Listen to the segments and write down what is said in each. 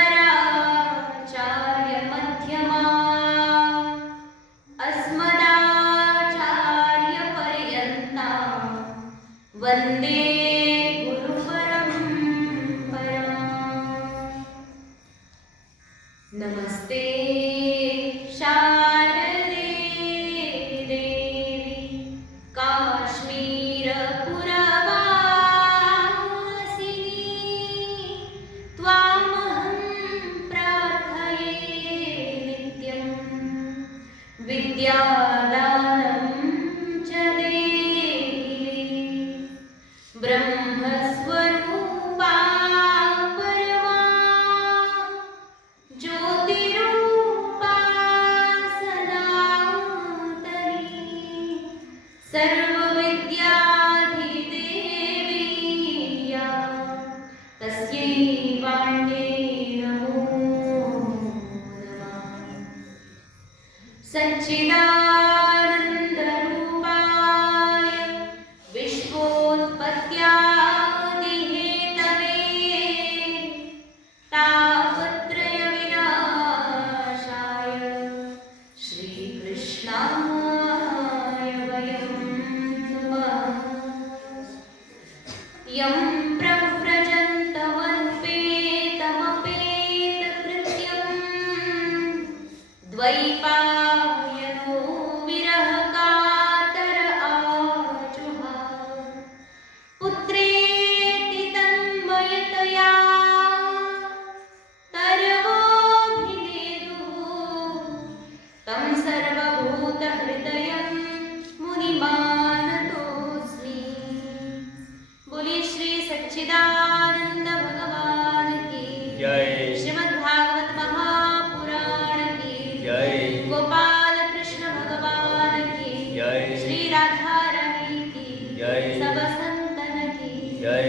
शंकराचार्य मध्यमा अस्मदाचार्य पर्यंता वंदे नमस्ते शारदे देवी काश्मीरपुरवासिनी त्वामहं प्रार्थये नित्यं विद्यादानं च देहि ब्रह्मस्वरूपा सर्वविद्याधिदेवी तस्यै वाण्यै नमो नमः। सच्चिदानन्दरूपाय विश्वोत्पत्त्यादिहेतवे तापत्रयविनाशाय श्रीकृष्णाय वयं यं प्रव्रजन्तमन्वेतमपेतकृत्यं द्वैपायनो विरहकातर आजुहाव पुत्रेति तन्मयतया तरवोऽभिनेदुः तं सर्वभूतहृदयं मुनिमानतोऽस्मि। बोलिए श्री सच्चिदानंद भगवान की जय। श्रीमद् भागवत महापुराण की जय। गोपाल कृष्ण भगवान की जय। श्री राधा रानी की जय। सब संतन की जय।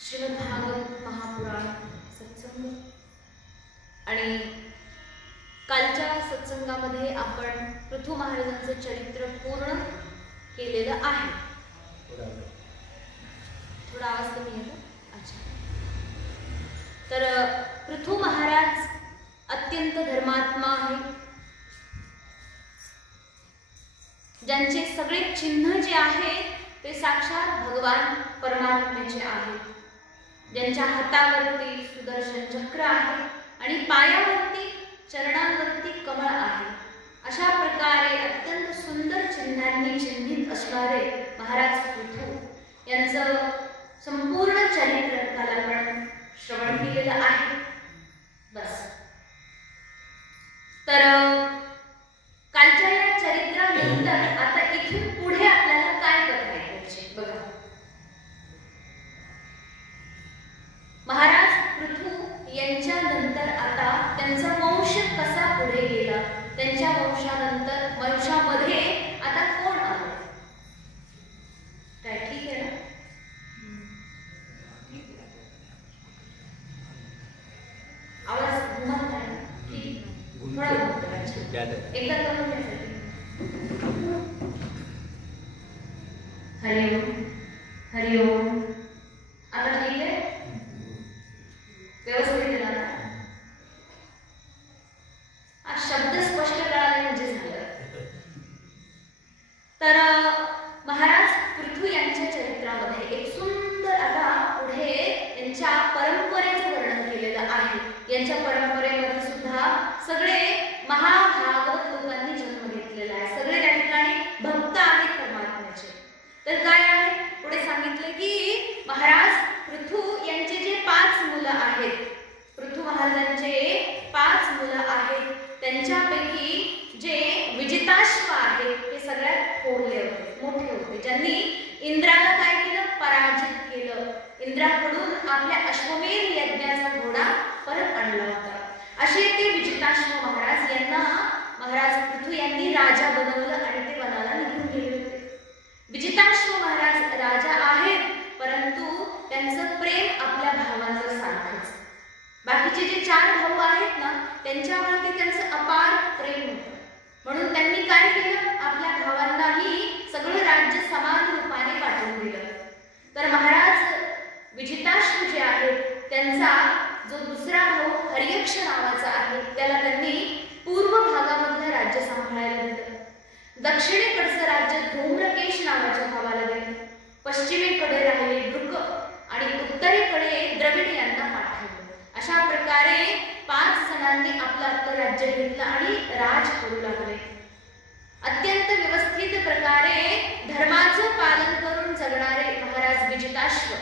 श्रीमद् भागवत महापुराण सत्संग आणि कालच्या सत्संगामध्ये आपण पृथू महाराजांचं चरित्र पूर्ण केलेलं आहे। थोडा आवाज कमी येतो। अच्छा, तर पृथू महाराज अत्यंत धर्मात्मा आहे, ज्यांचे सगळे चिन्ह जे आहेत ते साक्षात भगवान परमात्म्याचे आहेत, ज्यांच्या हातावरती सुदर्शन चक्र आहे आणि पायावरती चरणांवरती कमळ आहे। अशा प्रकारे अत्यंत सुंदर चिन्हांनी चिन्हित असणारे महाराज पृथू यांचं संपूर्ण चरित्र काल आपण श्रवण केलेलं आहे। बस, तर कालच्या या चरित्रानंतर आता इथून पुढे आपल्याला काय करायचे बघा। महाराज पृथू यांच्या नंतर आता त्यांचा वंश कसा पुढे गेला, त्यांच्या वंशामध्ये आता कोण आलं, काय ठीक आहे ना? आवाज घुमत नाही ठीक, थोडा एकदा करून घ्यायचं। हरिओम हरिओम, आता ठीक आहे, व्यवस्थित आहे ना? शब्द स्पष्ट कळाले म्हणजे झालं। तर महाराज पृथू यांच्या चरित्रामध्ये एक सुंदर आता पुढे यांच्या परंपरेचं वर्णन केलेलं आहे। यांच्या परंपरेमध्ये सुद्धा सगळे महाभागवत लोकांनी जन्म घेतलेला आहे, सगळे त्या ठिकाणी भक्त आहेत परमात्म्याचे। तर काय आहे पुढे सांगितलं की महाराज पृथू यांचे जे 5 मुलं आहेत, पृथू महाराजांचे 5 मुलं आहेत, त्यांच्यापैकी जे विजिताश्व आहेत ते सगळ्यात थोरले होते, मोठे होते, ज्यांनी इंद्राला काय केलं, पराजित केलं। इंद्राकडून आपल्या अश्वमेध यज्ञाचा घोडा परत आणला होता। असे ते विजिताश्व महाराज यांना महाराज पृथू यांनी राजा बनवलं आणि ते वनाला निघून गेले होते। विजिताश्व महाराज राजा आहेत, परंतु त्यांचं प्रेम आपल्या भावांवर सारखंच। बाकीचे जे 4 भाऊ आहेत ना, त्यांच्यावरती त्यांचं अपार प्रेम होतं, म्हणून त्यांनी काय केलं, आपल्या भावांनाही सगळं राज्य समान रूपाने वाटून दिलं। तर महाराज विजिताश्व जे आहेत त्यांचा जो दुसरा भाऊ हरियक्ष नावाचा आहे त्याला त्यांनी पूर्व भागामधलं राज्य सांभाळायला दिलं. दक्षिणेकडचं राज्य धूम्रकेश नावाच्या भावाला दिलं. पश्चिमेकडे राहिले भृग आणि उत्तरेकडे द्रविड यांना पाठवलं. अशा प्रकारे 5 जणांनी आपलं आपलं राज्य घेतलं आणि राज करू लागले. अत्यंत व्यवस्थित प्रकारे धर्माचं पालन करून जगणारे महाराज विजिताश्व.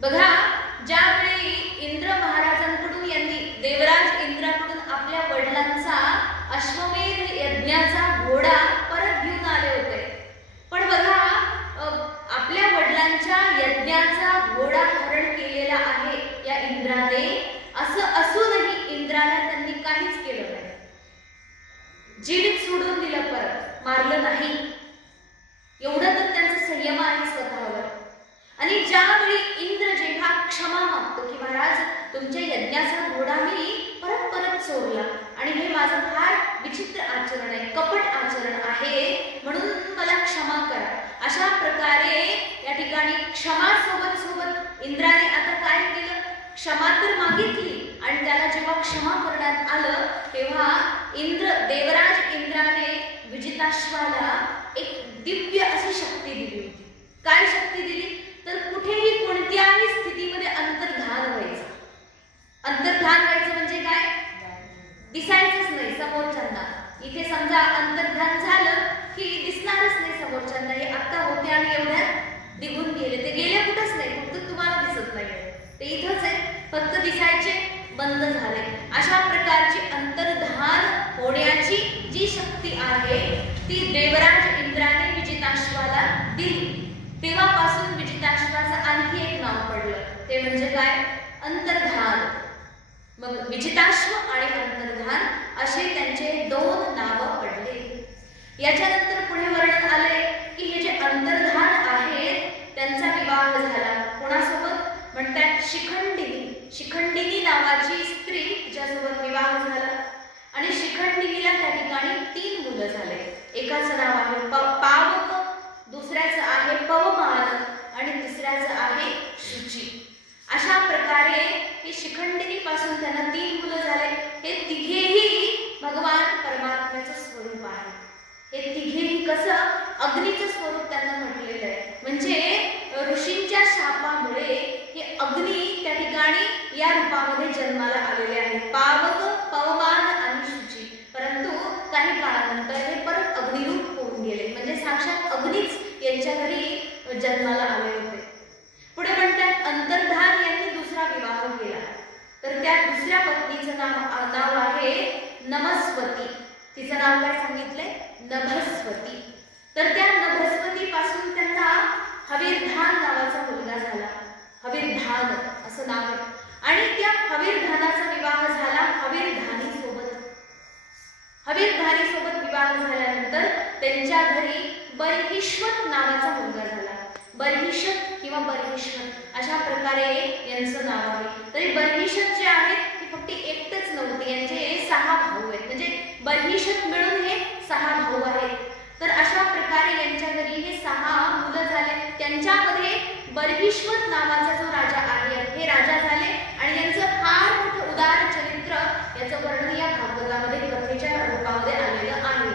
बघा, ज्यावेळी इंद्र महाराजांकडून यांनी देवराज इंद्राकडून आपल्या वडिलांचा अश्वमेध यज्ञाचा घोडा परत घेऊन आले होते, पण बघा आपल्या वडिलांच्या यज्ञाचा घोडा हरण केलेला आहे या इंद्राने. असं असूनही इंद्राला त्यांनी काहीच केलं नाही. जीवित सोडून दिलं, परत मारलं नाही. एवढं तर त्यांचं संयम आहे स्वतःवर. आणि ज्यावेळी इंद्र जेव्हा क्षमा मागतो की महाराज तुमच्या यज्ञाचा घोडा मी परत परत सोडला आणि हे माझं फार विचित्र आचरण आहे, कपट आचरण आहे, म्हणून मला क्षमा करा. अशा प्रकारे या ठिकाणी क्षमा सोबत सोबत इंद्राने आता काय केलं, क्षमा तर मागितली आणि त्याला जेव्हा क्षमा करण्यात आलं तेव्हा देवराज इंद्राने विजिताश्वाला एक दिव्य अशी शक्ती दिली होती. काय शक्ती दिली तर कुठेही कोणत्याही स्थितीमध्ये अंतर्धान व्हायचं. अंतर्धान व्हायचं म्हणजे काय, दिसायचंच नाही समोरच्यांना. इथे समजा अंतर्धान झालं की दिसणारच नाही समोरच्यांना. हे आता होते आणि एवढ्यात निघून गेले. ते गेले कुठंच नाही, फक्त तुम्हाला दिसत नाही. ते इथंच आहे, फक्त दिसायचे बंद झाले. अशा प्रकारची अंतर्धान होण्याची जी शक्ती आहे ती देवराज इंद्राने विजिताश्वाला दिली. तेव्हापासून विजिताश्वाचं आणखी एक नाव पडलं, ते म्हणजे काय, अंतर्धान. मग विजिताश्व आणि अंतर्धान असे त्यांचे 2 नावं पडले. याच्यानंतर पुढे वर्णन आले की हे जे अंतर्धान आहेत त्यांचा विवाह झाला. कोणासोबत म्हणतात, शिखंडिनी. शिखंडिनी नावाची स्त्री ज्यासोबत विवाह झाला आणि शिखंडिनीला त्या ठिकाणी 3 मुलं झाले. एकाचं नाव आहे पावक, दुसऱ्याचं आहे पवमान आणि तिसऱ्याचं आहे शुची. अशा प्रकारे हे शिखंडिनी पासून त्यांना 3 मुलं झाले. हे तिघेही भगवान परमात्म्याचं स्वरूप आहे. हे तिघेही कसं, अग्नीचं स्वरूप त्यांना म्हटलेलं आहे. म्हणजे ऋषींच्या शापामुळे हे अग्नी त्या ठिकाणी या रूपामध्ये जन्माला आलेले आहे. पावक, पवमान आणि शुची. परंतु काही काळानंतर हे परत अग्निरूप होऊन गेले, म्हणजे साक्षात अग्नीच यांच्या घरी जन्माला आले होते. पुढे म्हणतात अंतर्धान यांनी दुसरा विवाह केला. तर त्या दुसऱ्या पत्नीचं नाव आहे नमस्वती. तिचं नाव काय सांगितलंय, नभस्वती. तर त्या नभस्वती पासून त्यांना हवीरधान नावाचा मुलगा झाला. हवीरधान असं नाव आहे. आणि त्या हवीरधानाचा विवाह झाला हवीरधानी सोबत. हवीरधानी सोबत विवाह झाल्यानंतर त्यांच्या घरी बर्हिष्वत नावाचा मुलगा झाला. बर्हिष्वत किंवा बर्हिष्वत अशा प्रकारे यांचं नाव आहे. तरी बर्हिष्वत जे आहेत ते फक्त एकटेच नव्हते, यांचे 6 भाऊ आहेत. म्हणजे बर्हिष्वत मिळून हे 6 भाऊ आहेत. तर अशा प्रकारे यांच्या घरी हे 6 मुलं झाले. त्यांच्यामध्ये बर्हिष्वत नावाचा जो राजा आहे हे राजा झाले आणि यांचं फार मोठं उदार चरित्र याचं वर्णन या भागवतामध्ये कथेच्या रूपामध्ये आलेलं आहे.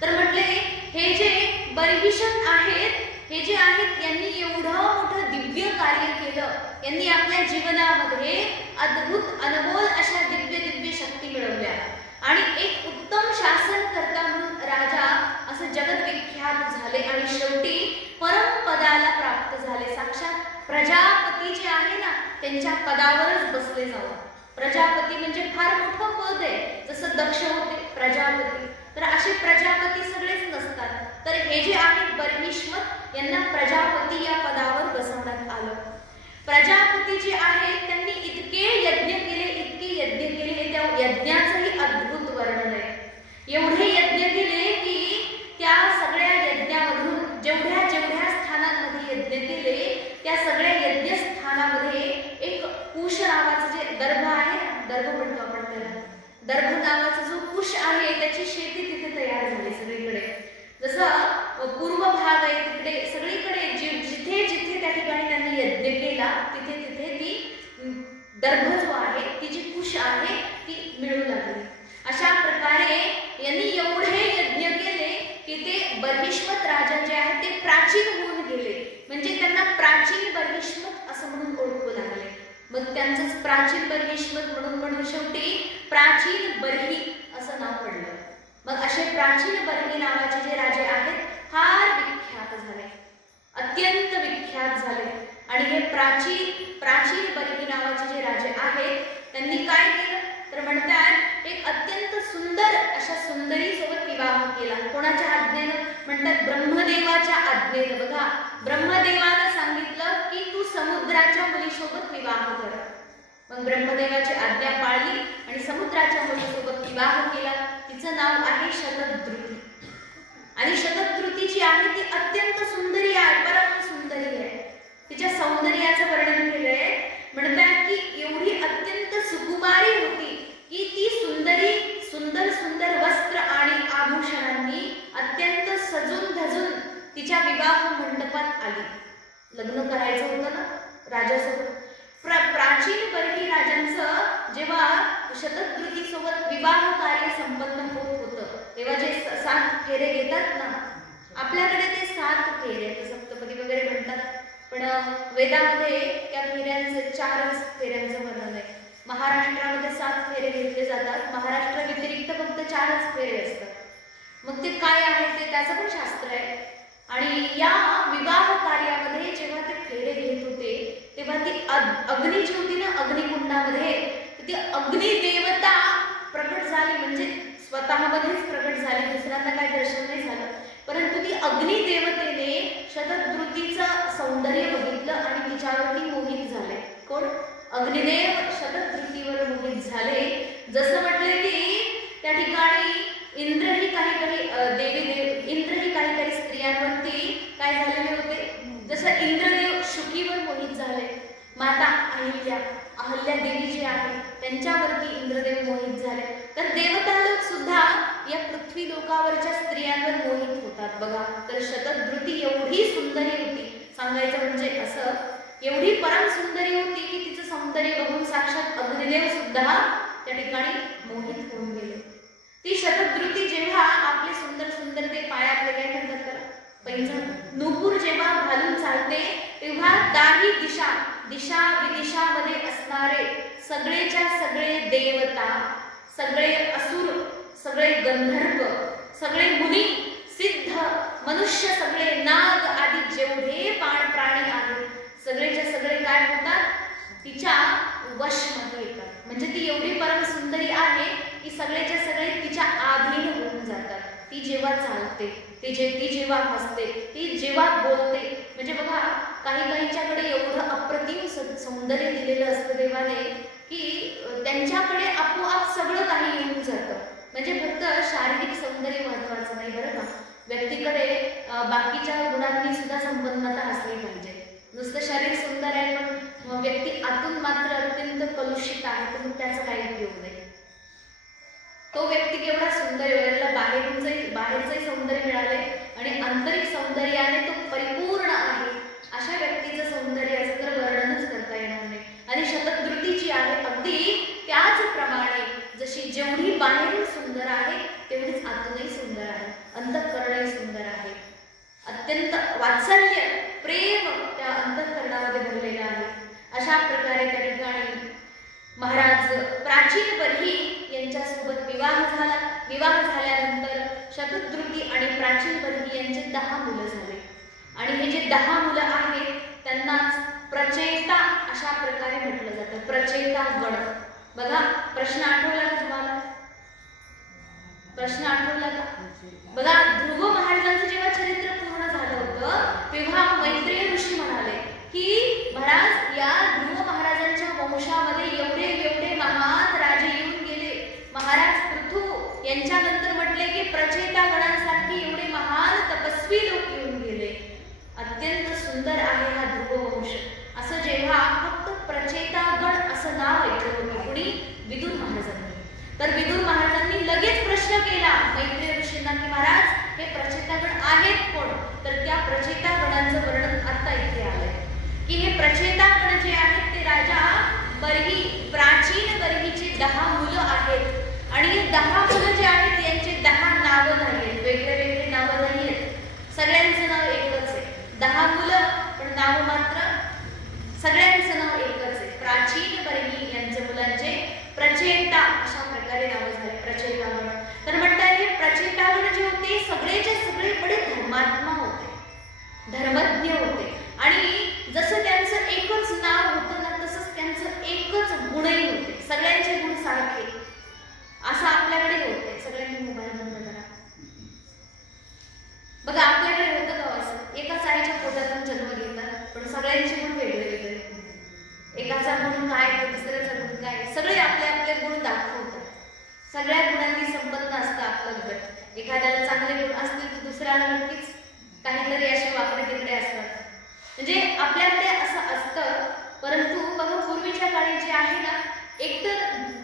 तर म्हटले हे जे बर्हिष्वत आहेत हे जे आहेत यांनी एवढं मोठं दिव्य कार्य केलं. यांनी आपल्या जीवनामध्ये अद्भुत अनमोल अशा दिव्य शक्ती मिळवल्या आणि एक उत्तम शासनकर्ता म्हणून राजा असं जगद्विख्यात झाले आणि शेवटी परमपदाला प्राप्त झाले. साक्षात प्रजापती जे आहे ना त्यांच्या पदावरच बसले जाऊन. प्रजापती म्हणजे फार मोठं पद आहे. जसं दक्ष होते प्रजापती, तर असे प्रजापती सगळेच नसतात. तर हे जे आहेत बर्हिष्वत यांना प्रजापती या पदावर बसवण्यात आलं. प्रजापती जे आहेत त्यांनी इतके यज्ञ केले, त्या यज्ञाचंही अद्भुत वर्णन आहे. एवढे यज्ञ केले की त्या सगळ्या यज्ञामधून जेवढ्या स्थानांमध्ये यज्ञ केले त्या सगळ्या यज्ञस्थानामध्ये एक कुश नावाचं जे दर्भ आहे ना, दर्भ म्हणतो आपण त्याला, दर्भ नावाचा जो कुश आहे त्याची शेती तिथे तयार झाली सगळीकडे. जसं पूर्व भाग आहे तिकडे सगळीकडे तिथे तिथे ती दर्भ जो आहे, ती जी कुश आहे ती मिळू लागली. अशा प्रकारे यांनी एवढे यज्ञ केले की ते बर्हिष्मत राजा जे आहेत ते प्राचीन होऊन गेले. म्हणजे त्यांना प्राचीन बर्हिष्मत असं म्हणून ओळखू लागले. मग त्यांचंच प्राचीन बर्हिष्मत म्हणून शेवटी प्राचीन बर्ही असं नाव पडलं. मग असे प्राचीन बर्ही नावाचे जे राजे आहेत फार विख्यात झाले, अत्यंत विख्यात झाले. आणि हे प्राचीन बर्ही नावाचे जे राजे आहेत त्यांनी काय केलं तर म्हणतात एक अत्यंत सुंदर अशा सुंदरी सोबत विवाह केला. कोणाच्या आज्ञेनं म्हणतात ब्रह्मदेवाच्या आज्ञेनं. बघा, ब्रह्मदेवानं सांगितलं की तू समुद्राच्या मुलीसोबत विवाह कर. मग ब्रह्मदेवाची आज्ञा पाळली आणि समुद्राच्या मुलीसोबत विवाह केला. तिचं नाव आहे शतद्रुती. आणि शतद्रुती जी आहे ती अत्यंत सुंदरी आहे, परम सुंदरी आहे. तिच्या सौंदर्याचं वर्णन केलंय. म्हणतात की एवढी अत्यंत सुकुमारी होती की ती सुंदरी सुंदर वस्त्र आणि आभूषणांनी अत्यंत सजून धजून तिच्या विवाह मंडपात आली. लग्न करायचं होतं ना राजासोबत. प्राचीन बर्ही राजांचं जेव्हा शतद्रुती सोबत विवाह कार्य संपन्न होत होतं तेव्हा जे 7 फेरे घेतात ना, आपल्याकडे ते 7 फेरे सप्तपदी वगैरे म्हणतात, पण वेदामध्ये त्या फेऱ्यांचे 4च फेऱ्यांचं वर्णन आहे. महाराष्ट्रामध्ये 7 फेरे घेतले जातात, महाराष्ट्र व्यतिरिक्त फक्त 4च फेरे असतात. मग ते काय आहे ते त्याचं पण शास्त्र आहे. आणि या विवाह कार्यामध्ये जेव्हा ते फेरे घेत होते तेव्हा ती अग्नी जी होती ना अग्निकुंडामध्ये, ती अग्निदेवता प्रकट झाली. म्हणजे स्वतःमध्येच प्रकट झाली, दुसऱ्यांना काय दर्शन नाही झालं. परंतु ती अग्निदेवतेने शतद्रुतीचं सौंदर्य बघितलं आणि तिच्यावरती मोहित झाले. कोण? अग्निदेव शतद्रुतीवर मोहित झाले. जसं म्हटले की त्या ठिकाणी इंद्रही काही स्त्रियांवरती काय झालेले होते. जसं इंद्रदेव शुकीवर मोहित झाले, माता अहल्या देवी जी आहे त्यांच्यावरती इंद्रदेव मोहित झाले. तर देवता लोक सुद्धा या पृथ्वी लोकावरच्या स्त्रियांवर मोहित होतात. बघा, तर शतद्रुती एवढी सुंदरी होती, सांगायचं म्हणजे असं, एवढी परम सुंदरी होती की तिचं सौंदर्य बघून साक्षात अग्निदेव सुद्धा त्या ठिकाणी मोहित होऊन गेले. ती शतद्रुती जेव्हा आपले सुंदर ते पायातले काय म्हणतात त्याला पैंजण नूपुर जेव्हा घालून चालते तेव्हा दाही दिशा विदिशामध्ये असणारे सगळेच्या सगळे देवता, सगळे असुर, सगळे गंधर्व, सगळे मुनी, सिद्ध, मनुष्य, सगळे नाग आदी जेवढे प्राणी आहेत सगळेच्या सगळे काय होतात तिच्या वशमध्ये येतात. म्हणजे ती एवढी परम सुंदरी आहे की सगळेच्या सगळे तिच्या अधीन होऊन जातात. ती जेव्हा चालते, ती जेव्हा हसते, ती जेव्हा बोलते, म्हणजे बघा काहींच्याकडे एवढं अप्रतिम सौंदर्य दिलेलं असतं देवाने की त्यांच्याकडे आपोआप सगळं काही येऊन जातं. म्हणजे फक्त शारीरिक सौंदर्य महत्वाचं नाही बरं का, व्यक्तीकडे बाकीच्या गुणांनी सुद्धा संपन्नता असली पाहिजे. नुसतं शरीर सुंदर आहे पण व्यक्ती आतून मात्र अत्यंत कलुषित आहे तर मग त्याचा काही उपयोग नाही. तो व्यक्ती केवढा सुंदर आहे, त्याला बाहेरचंही सौंदर्य मिळाले आणि आंतरिक सौंदर्याने तो परिपूर्ण आहे. अशा व्यक्तीचं सौंदर्याचं तर वर्णनच करता येणार नाही. आणि शतद्रुती जी आहे अगदी त्याचप्रमाणे जशी जेवढी बाहेरून सुंदर आहे तेवढीच आतूनही सुंदर आहे, अंतःकरणही सुंदर आहे. अत्यंत वात्सल्य प्रेम त्या अंतःकरणामध्ये भरलेलं आहे. अशा प्रकारे त्या ठिकाणी महाराज प्राचीन बर्ही यांच्यासोबत विवाह झाला. विवाह झाल्यानंतर शतद्रुती आणि प्राचीन बर्ही यांचे 10 मुलं झाले. आणि हे जे 10 मुलं आहेत त्यांनाच प्रचेता अशा प्रकारे म्हटलं जातं, प्रचेता गण. बघा, प्रश्न आठवला का तुम्हाला? प्रश्न आठवला का? बघा, ध्रुव महाराजांचं जेव्हा चरित्र पूर्ण झालं होतं तेव्हा मैत्रेय ऋषी म्हणाले की महाराज या ध्रुव महाराजांच्या वंशामध्ये एवढे महान राजे येऊन गेले. महाराज पृथू यांच्यानंतर म्हटले की प्रचेता गणांसारखे एवढे महान तपस्वी लोक येऊन गेले. अत्यंत सुंदर आहे हा ध्रुव वंश. असं जेव्हा फक्त प्रचेता गण असं नाव ऐकलं होतं कोणी? विदुर महाराजांनी. तर विदुर महाराजांनी लगेच प्रश्न केला मैत्रेय ऋषींना की महाराज हे प्रचेतागण आहेत कोण? तर त्या प्रचेतागणांचं वर्णन आता इथे आलंय की हे प्रचेतागण जे बर्ही प्राचीन बर्हीची 10 मुलं आहेत आणि 10 मुलं जे आहेत यांचे 10 नावं नाही आहेत, वेगळे वेगळे नावं नाही आहेत, सगळ्यांचं नाव एकच आहे. 10 मुलं पण नाव मात्र सगळ्यांचं नाव एकच आहे. प्राचीन बर्ही यांच्या मुलांचे प्रचेता अशा प्रकारे नाव झाले, प्रचेतागण. तर म्हणतात हे प्रचेतागण जे होते सगळेचे सगळे बडे धर्मात्मा होते, धर्मज्ञ होते आणि जसं त्यांचं एकच नाव होतं ना तसंच त्यांचं एकच गुणही होते, सगळ्यांचे गुण सारखे. असं आपल्याकडे होते. सगळ्यांनी मोबाईल बंद करा. बघा आपल्याकडे होतं का असं, एकाच आईच्या पोटातून जन्म घेतात पण सगळ्यांचे गुण वेगळे वेगळे. एकाचा गुण काय तर दुसऱ्याचा गुण काय, सगळे आपले आपले गुण दाखवतात. सगळ्या गुणांनी संपन्न असतं आपलं घर. एखाद्याला चांगले गुण असतील तर दुसऱ्याला नक्कीच काहीतरी असे वाकडे तिकडे असतात. म्हणजे आपल्याकडे असं असतं. परंतु बघा पूर्वीच्या काळी जे आहे ना, एकतर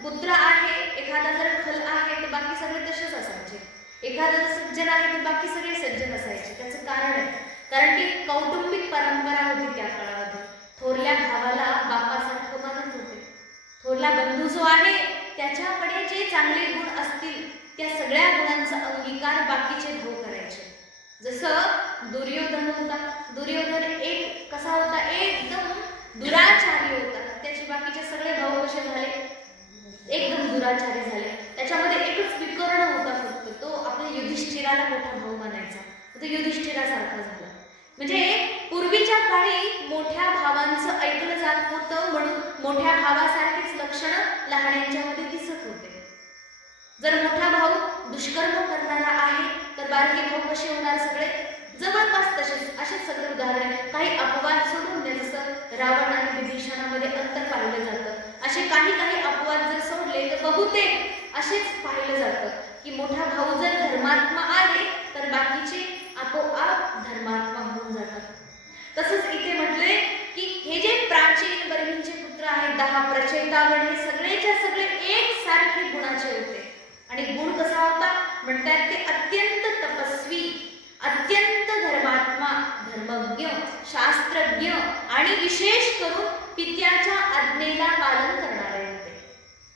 पुत्र आहे, एखादा जर खल आहे तर बाकी सगळे तसेच असायचे. एखादा जर सज्जन आहे तर बाकी सगळे सज्जन असायचे. त्याचं कारण आहे, कारण की कौटुंबिक परंपरा होती त्या काळामध्ये. थोरल्या भावाला बापासारखं मानत होते. थोरला बंधू जो आहे त्याच्याकडे जे चांगले गुण असतील त्या सगळ्या गुणांचा अंगीकार बाकीचे भाऊ करायचे. जसं दुर्योधन होता, दुर्योधन एक कसा होता, एकदम दुराचारी होता. त्याचे बाकीचे सगळे भाऊ कसे झाले, एकदम दुराचारी झाले. त्याच्यामध्ये एकच विकर्ण होता फक्त, तो आपल्या युधिष्ठिराला मोठा भाऊ मानायचा, तो युधिष्ठिरासारखा झाला. म्हणजे पूर्वीच्या काळी मोठ्या भावांचं ऐकलं जात होतं म्हणून मोठ्या भावासारखीच लक्षणं लहान्यांच्यामध्ये दिसत होते. जर मोठा भाऊ दुष्कर्म करणारा आहे तर बारके भाऊ कसे होणार, सगळे जवळपास तसेच. असेच सगळे उदाहरण. काही अपवाद सोडून दे, जसं रावण आणि विभीषणामध्ये अंतर पाहिलं जातं. असे काही काही अपवाद जर सोडले तर बहुतेक असेच पाहिलं जातं की मोठा भाऊ जर धर्मात्मा आहे तर बाकीचे आपोआप धर्मात्मा होऊन जातात. तसंच इथे म्हटले की हे जे प्राचीन बर्हींचे पुत्र आहेत 10 प्रचेतागण, हे सगळेच्या सगळे एकसारखे गुणाचे होते. आणि गुण कसा होता म्हणतात ते अत्यंत तपस्वी, अत्यंत धर्मात्मा, धर्मज्ञ, शास्त्रज्ञ आणि विशेष करून पित्याच्या आज्ञेला पालन करणारे होते.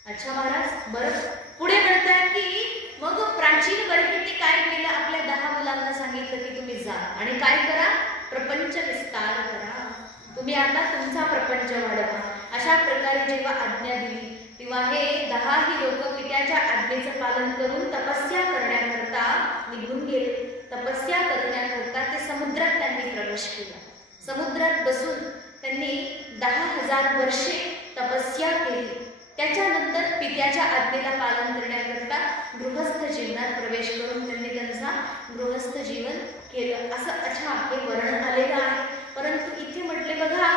अच्छा महाराज, बरं पुढे म्हणतात की मग प्राचीन बर्हींनी काय केलं, आपल्या 10 मुलांना सांगितलं की तुम्ही जा आणि काय करा, प्रपंच विस्तार करा. तुम्ही आता तुमचा प्रपंच वाढवा. अशा प्रकारे जेव्हा आज्ञा दिली तेव्हा हे 10 ही लोक पित्याच्या आज्ञेचं पालन करून तपस्या करण्याकरता निघून गेले. तपस्या करण्याकरता ते समुद्रात त्यांनी प्रवेश केला. समुद्रात बसून त्यांनी 10,000 वर्षे तपस्या केली. त्याच्यानंतर पित्याच्या आज्ञेला पालन करण्याकरता गृहस्थ जीवनात प्रवेश करून त्यांनी त्यांचा गृहस्थ जीवन केलं. असं अच्छा हे वर्णन आलेलं आहे. परंतु इथे म्हटले बघा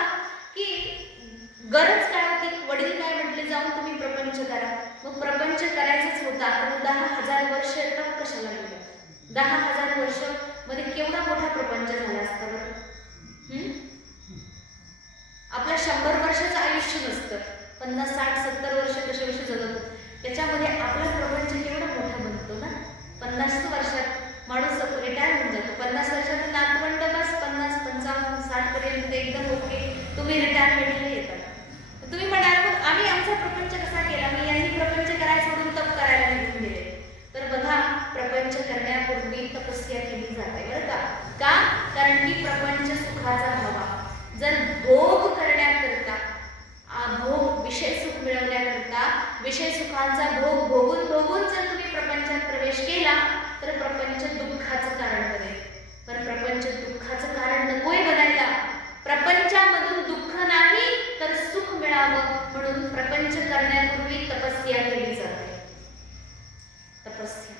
की गरज काय होती, वडील काय म्हटले, जाऊन तुम्ही प्रपंच करा. मग प्रपंच करायचंच होता तर 10,000 वर्ष तर कशाला गेलं. 10,000 वर्ष मध्ये केवढा मोठा प्रपंच झाला असता बरं. आपल्या 100 वर्षाचं आयुष्य नसतं, 50, 60, 70 वर्ष कसे कसे जगत. त्याच्यामध्ये आपला प्रपंच केवढा मोठा बनतो ना. 50 वर्षात माणूस रिटायर होऊन जातो. 50 वर्षात नातवंड बस 50, 55, 60 पर्यंत एकदम ओके तुम्ही रिटायरमेंटला येतात. तुम्ही म्हणाल मग आम्ही आमचा प्रपंच कसा केला, मी यांनी प्रपंच करायला सोडून तप करायला निघून गेले. तर बघा प्रपंच करण्यापूर्वी तपस्या केली जाते बरं का. का, कारण की प्रपंच सुखाचा हवा. जर भोग करण्याकरता, भोग विषय सुख मिळवण्याकरता, विषय सुखांचा भोग भोगून भोगून जर तुम्ही प्रपंचात प्रवेश केला तर प्रपंच दुःखाचं कारण बनेल. पण प्रपंच दुःखाचं कारण नकोय बनायला. प्रपंचामधून दुःख नाही तर सुख मिळावं म्हणून प्रपंच करण्यापूर्वी तपस्या केली जाते. तपस्या.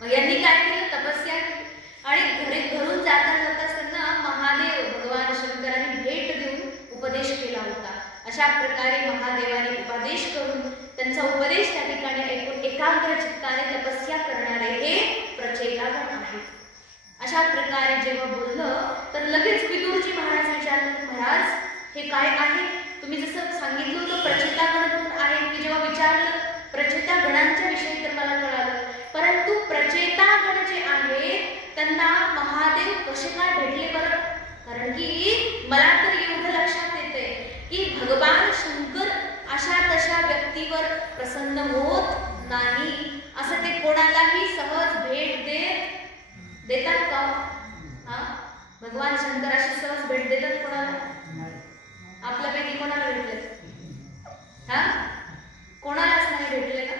मग यांनी काय केलं, तपस्या केली. आणि घरून जाता जाता त्यांना महादेव भगवान शंकरांनी भेट देऊन उपदेश केला होता. अशा प्रकारे महादेवाने उपदेश करून त्यांचा उपदेश त्या ठिकाणी ऐकून एकाग्र चित्ताने तपस्या करणारे हे प्रचेतागण आहेत. अशा प्रकारे जेव्हा बोललं तर लगेच विदुरजी महाराज विचारले, महाराज हे काय आहे, तुम्ही जसं सांगितलं होतं प्रचेतागण कोण आहे, मी जेव्हा विचारलं प्रचेतागणांच्या विषयी तर मला कळालं. परंतु प्रचेतागण जे आहेत त्यांना महादेव कसे काय भेटले बरं. कारण की मला तर एवढं लक्षात येते की भगवान शंकर व्यक्तीवर प्रसन्न होत नाही. असं ते कोणालाही सहज भेट देतात का? हा, भगवान शंकराशी सहज भेट देतात कोणाला? आपल्यापैकी कोणाला भेटले? हा, कोणालाच नाही भेटले का?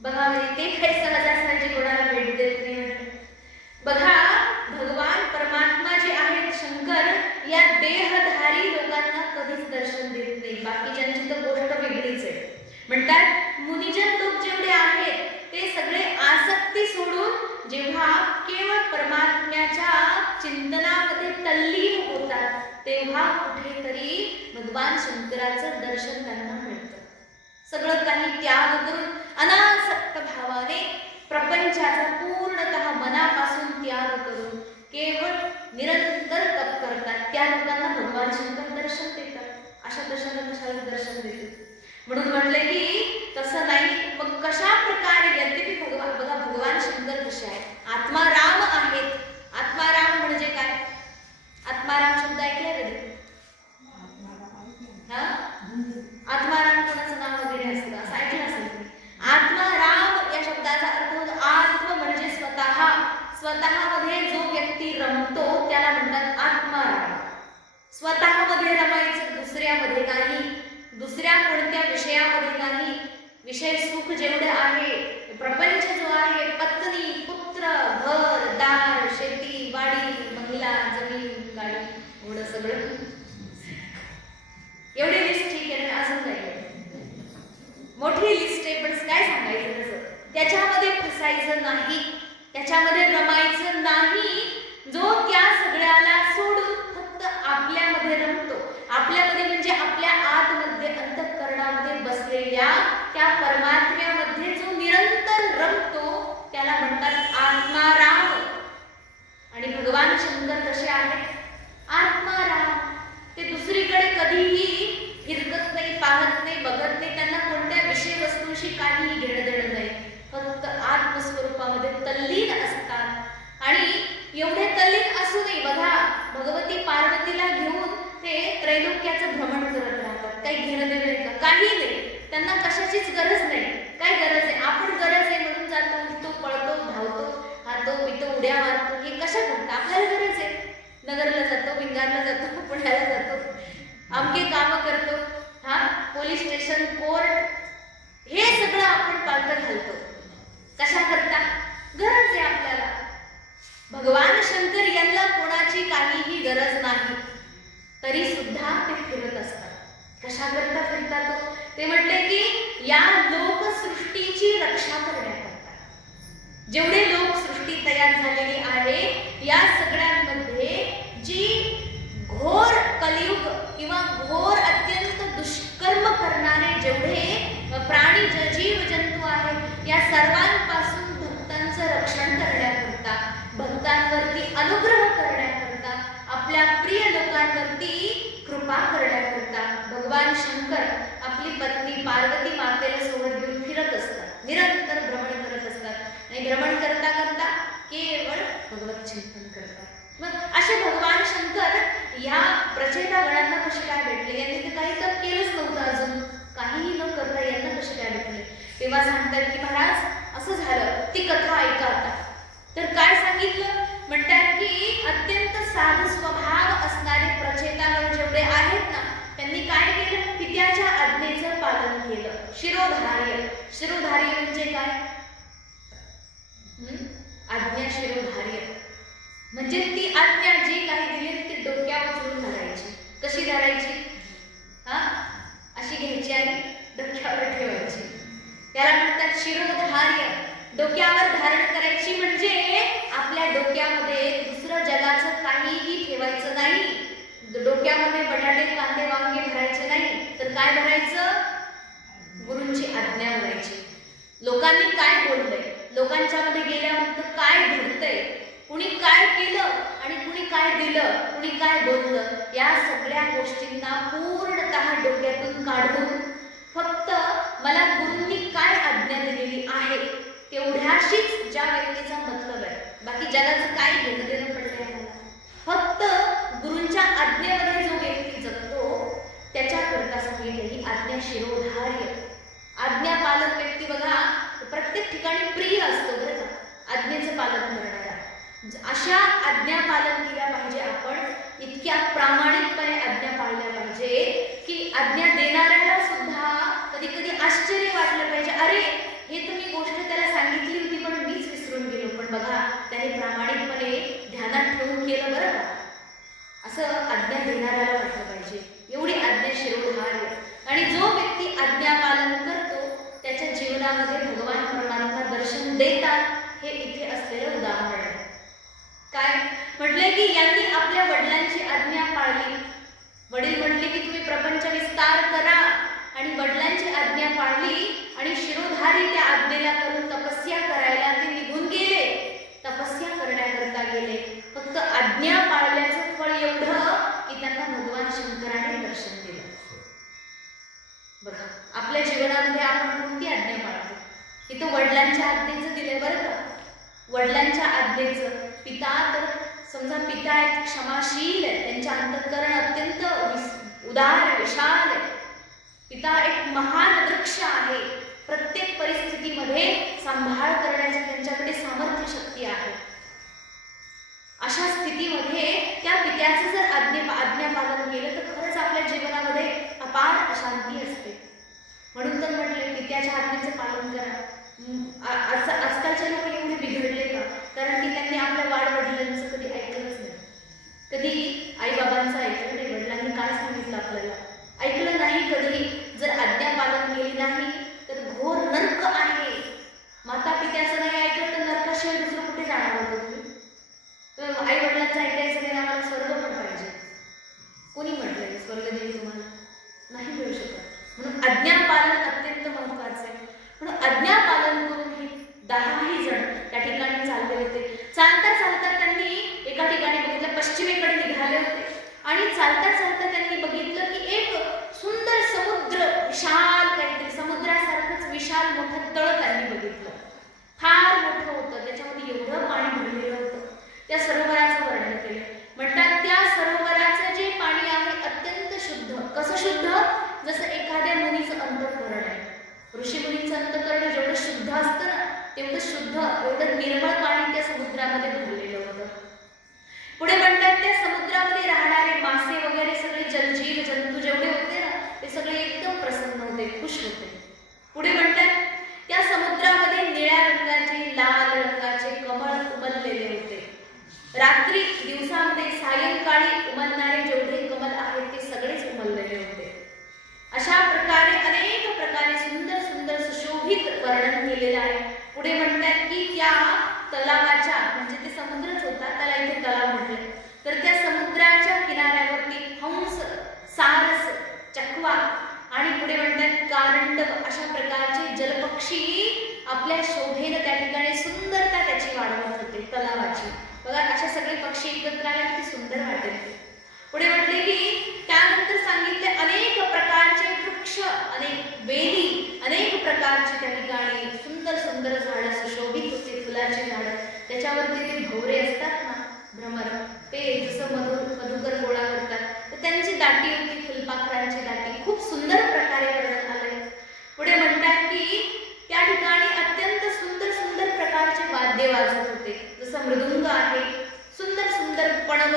बघा, ते काही सहजासहजी कोणाला भेट देत नाही म्हटलं. बघा, भगवान परमात्मा जे आहेत शंकर, या देहधारी लोकांना कधीच दर्शन देत नाही. बाकीच्यांची तर गोष्ट वेगळीच आहे. म्हणतात मुनिजन लोक जेवढे आहेत ते सगळे आसक्ती सोडून जेव्हा केवळ परमात्म्याच्या चिंतनामध्ये तल्लीन होतात तेव्हा कुठेतरी भगवान शंकराचं दर्शन त्यांना मिळतं. सगळं काही त्याग करून अनासक्त भावाने प्रपंचाचा पूर्णतः मनापासून त्याग करून केवळ निरंतर तप करतात त्या लोकांना भगवान शंकर दर्शन देतात. अशा कशाला दर्शन देतात? म्हणून म्हटले की तसं नाही. मग कशा प्रकारे, यद्यपि भगवान शंकर कसे आहेत? आत्माराम आहेत. आत्माराम म्हणजे काय? आत्माराम शब्द ऐकलाय कधी? हा, आत्माराम कोणाचं नाव वगैरे असतं असं ऐकलं असेल. आत्माराम या शब्दाचा अर्थ होतो आत्म म्हणजे स्वतः. स्वतःमध्ये जो व्यक्ती रमतो त्याला म्हणतात आत्माराम. स्वतःमध्ये रमायचं, दुसऱ्यामध्ये नाही, दुसऱ्या कोणत्या विषयामध्ये नाही. विषय सुख जेवढे आहे, प्रपंच जो आहे, पत्नी, पुत्र, घर, दार, शेती, वाडी, महिला, जमीन, गाडी, एवढं सगळं, एवढी लिस्ट ठीक आहे ना? असं नाही, मोठी लिस्ट आहे, पण काय सांगायचं तसं. त्याच्यामध्ये फसायचं नाही, त्याच्यामध्ये रमायचं नाही. जो त्या सगळ्याला सोडून फक्त आपल्यामध्ये रमतो, आपल्यामध्ये म्हणजे आपल्या आतमध्ये अंतःकरणामध्ये बसलेल्या त्या परमात्म्यामध्ये जो निरंतर रमतो त्याला म्हणतात आत्माराम. आणि भगवान शंकर कसे आहेत? आत्माराम. ते दुसरीकडे कधीही फिरकत नाही, पाहत नाही, बघत नाही. त्यांना कोणत्या विषय वस्तूंशी काहीही घेणं देणं नाही. फक्त आत्मस्वरूपामध्ये तल्लीन असतात. आणि एवढे तल्लीन असूनही बघा, भगवती पार्वतीला घेऊन ते त्रैलोक्याचं भ्रमण करत राहतात. काही घेणं देणं नाही का? काही नाही. त्यांना कशाचीच गरज नाही. काय गरज आहे? आपण गरज आहे म्हणून जातो, उठतो, पळतो, धावतो, खातो, पितो, उड्या मारतो. हे कशा करता? आपल्याला गरज आहे. नगरला जातो, भिंगारला जातो, पुण्याला जातो, अमके कामं करतो, हा, पोलीस स्टेशन, कोर्ट, हे सगळं आपण पालतं घालतो. कशा करता? गरज आहे आपल्याला. भगवान शंकर यांना कोणाची काहीही गरज नाही, तरी सुद्धा ते फिरत असतात. कशा करता फिरतात? ते म्हटले की या लोकसृष्टीची रक्षा करण्याकरता. जेवढे लोकसृष्टी तयार झालेली आहे या सगळ्यांमध्ये जी घोर कलियुग किंवा घोर अत्यंत दुष्कर्म करणारे जेवढे प्राणी, जीव, जंतू आहेत, या सर्वांपासून भक्तांचं रक्षण करण्याकरता, भक्तांवरती अनुग्रह करण्याकरता, आपल्या प्रिय लोकांवरती कृपा करण्याकरता भगवान शंकर आपली पत्नी पार्वती मातेला सोबत घेऊन फिरत असतात, निरंतर भ्रमण करत असतात. आणि भ्रमण करता करता केवळ भगवत चिंतन करतात. मग असे भगवान शंकर या प्रचेता गणांना कसे काय भेटले? यांनी तर काही तर केलंच नव्हतं, अजून काहीही न करता यांना कसे काय भेटले? तेव्हा सांगतात की महाराज असं झालं, ती कथा ऐका आता. तर काय सांगितलं? म्हणतात की अत्यंत साधू स्वभाव असणारे प्रचेतागण जेवढे आहेत ना, त्यांनी काय केलं? पित्याच्या आज्ञेचं पालन केलं. शिरोधार्य. शिरोधार्य म्हणजे काय? आज्ञा शिरोधार्य म्हणजे ती आज्ञा जी काही दिली ती डोक्यावर उचलून धरायची. कशी धरायची? हा, अशी घ्यायची आणि डोक्यावर ठेवायची. त्याला म्हणतात शिरोधार्य. डोक्यावर धारण करायची म्हणजे आपल्या डोक्यामध्ये दुसरं जगाचं काहीही ठेवायचं नाही. डोक्यामध्ये बटाटे, कांदे, वांगे भरायचे नाही, तर काय भरायचं? गुरूंची आज्ञा भरायची. लोकांनी काय बोललंय, लोकांच्या मध्ये गेल्यानंतर काय घडतंय, कुणी काय केलं आणि कुणी काय दिलं, कुणी काय बोललं, या सगळ्या गोष्टींना पूर्णतः डोक्यातून काढून फक्त मला गुरूंनी काय आज्ञा दिलेली आहे तेवढ्याशीच ज्या व्यक्तीचा मतलब आहे, बाकी जगाचं काय घेणं देणं पडलंय मला. फक्त गुरूंच्या आज्ञेमध्ये जो व्यक्ती जगतो त्याच्याकरता सांगितलं ही आज्ञा शिरोधार्य अशा आज्ञा पालन केल्या पाहिजे आपण, इतक्या प्रामाणिकपणे आज्ञा पाळल्या पाहिजे की आज्ञा देणाऱ्याला सुद्धा कधी कधी आश्चर्य वाटलं पाहिजे, अरे हे तुम्ही गोष्ट त्याला सांगितली होती पण मीच विसरून गेलो, पण बघा त्याने प्रामाणिकपणे ध्यानात ठेवून केलं बरं का, असं आज्ञा देणाऱ्याला वाटलं पाहिजे. एवढी आज्ञा शिरोधार्य. आणि जो व्यक्ती आज्ञा पालन करतो त्याच्या जीवनामध्ये भगवान परमात्मा दर्शन देतात, हे इथे असलेलं उदाहरण आहे. काय म्हटलंय की यांनी आपल्या वडिलांची आज्ञा पाळली. वडील म्हटले की तुम्ही प्रपंच विस्तार करा, आणि वडिलांची आज्ञा पाळली आणि शिरोधारी त्या आज्ञेला करून तपस्या करायला ते निघून गेले. तपस्या करण्याकरता गेले. फक्त आज्ञा पाळल्याचं फळ एवढं की त्यांना भगवान शंकराने दर्शन दिलं. बघा आपल्या जीवनामध्ये आपण कोणती आज्ञा पाळतो? इथं वडिलांच्या आज्ञेचं दिलंय बरं का, वडिलांच्या आज्ञेचं. पिता तर समजा पिता आहेत, क्षमाशील आहे, त्यांच्या अंतःकरण अत्यंत उदार विशाल आहे. पिता एक महान वृक्ष आहे, प्रत्येक परिस्थितीमध्ये सांभाळ करण्याची त्यांच्याकडे सामर्थ्य शक्ती आहे. अशा स्थितीमध्ये त्या पित्याचं जर आज्ञा पालन केलं तर खरंच आपल्या जीवनामध्ये अपार अशांती असते. म्हणून तर म्हटले पित्याच्या आज्ञेचं पालन करा. आजकालचे लोक एवढे बिघडले का? कारण की त्यांनी आपल्या वाडवडिलांचं कधी ऐकलंच नाही, कधी आई बाबांचं ऐकलं नाही, वडिलांनी काय सांगितलं आपल्याला ऐकलं नाही कधी. जर आज्ञा पालन केली नाही तर घोर नरक आहे. माता पित्याचं नाही ऐकलं तर नरकाशिवाय दुसरं कुठे जाणार होतं तुम्ही? आई वडिलांचं ऐकायचं नाही, आम्हाला स्वर्ग पण पाहिजे. कोणी म्हटलंय स्वर्ग देईल तुम्हाला? नाही मिळू शकत. म्हणून आज्ञा पालन अत्यंत महत्वाचं आहे. म्हणून आज्ञा पालन करून हे 10ही जण त्या ठिकाणी चालले होते. चालता चालता त्यांनी एका ठिकाणी बघितलं, पश्चिमेकडे निघाले होते आणि चालता चालता त्यांनी बघितलं की एक सुंदर समुद्र, विशाल काहीतरी समुद्रासारखंच विशाल मोठं तळ त्यांनी बघितलं. फार मोठं होतं, त्याच्यामध्ये एवढं पाणी भरलेलं होतं. त्या सरोवराचं वर्णन केलं. म्हणतात त्या सरोवराचं जे पाणी आहे अत्यंत शुद्ध. कसं शुद्ध? जसं एखाद्या मुनीचं अंतःकरण आहे. ऋषीमुनीचं अंतःकरण जेवढं शुद्ध असतं ना तेवढं शुद्ध, एवढं निर्मळ पाणी त्या समुद्रामध्ये भरलेलं होतं. पुढे म्हणतात त्या समुद्रामध्ये राहणारे मासे वगैरे सगळे जलजीव जंतू जेवढे होते ना ते सगळे एकदम प्रसन्न होते, खुश होते. पुढे म्हणतात त्या समुद्रामध्ये निळ्या रंगाचे, लाल रंगाचे कमळ उमललेले होते. रात्री दिवसामध्ये सायंकाळी उमलणारे जेवढे कमल आहेत ते सगळेच उमललेले होते. अशा प्रकारे अनेक प्रकारे सुंदर सुंदर सुशोभित वर्णन केलेलं आहे. पुढे म्हणतात की त्या तलावाच्या, म्हणजे ते समुद्रच होता, त्याला इथे तलाव म्हटले, तर त्या समुद्राच्या किनाऱ्यावरती हंस, सारस, चकवा आणि पुढे म्हणतात कारंडव अशा प्रकारचे जलपक्षी आपल्या शोभेनं त्या ठिकाणी सुंदरता त्याची वाढवत होते तलावाची. बघा अशा सगळे पक्षी एकत्र आले किती सुंदर वाटेल. पुढे म्हटले की त्यानंतर सांगितले अनेक प्रकारचे वृक्ष, अनेक वेली, अनेक प्रकारचे त्या ठिकाणी सुंदर सुंदर झाडं सुशोभित होते, फुलाची झाडं. त्याच्यावरती ते भोवरे असतात ना भ्रमर, ते जसं मधुकर गोळा करतात तर त्यांची दाटी होती, फुलपाखरांची दाटी. खूप सुंदर प्रकारे वर्णन आले. पुढे म्हणतात की त्या ठिकाणी अत्यंत सुंदर सुंदर प्रकारचे वाद्य वाजत होते, जसं मृदुंग आहे, सुंदर सुंदर पणव,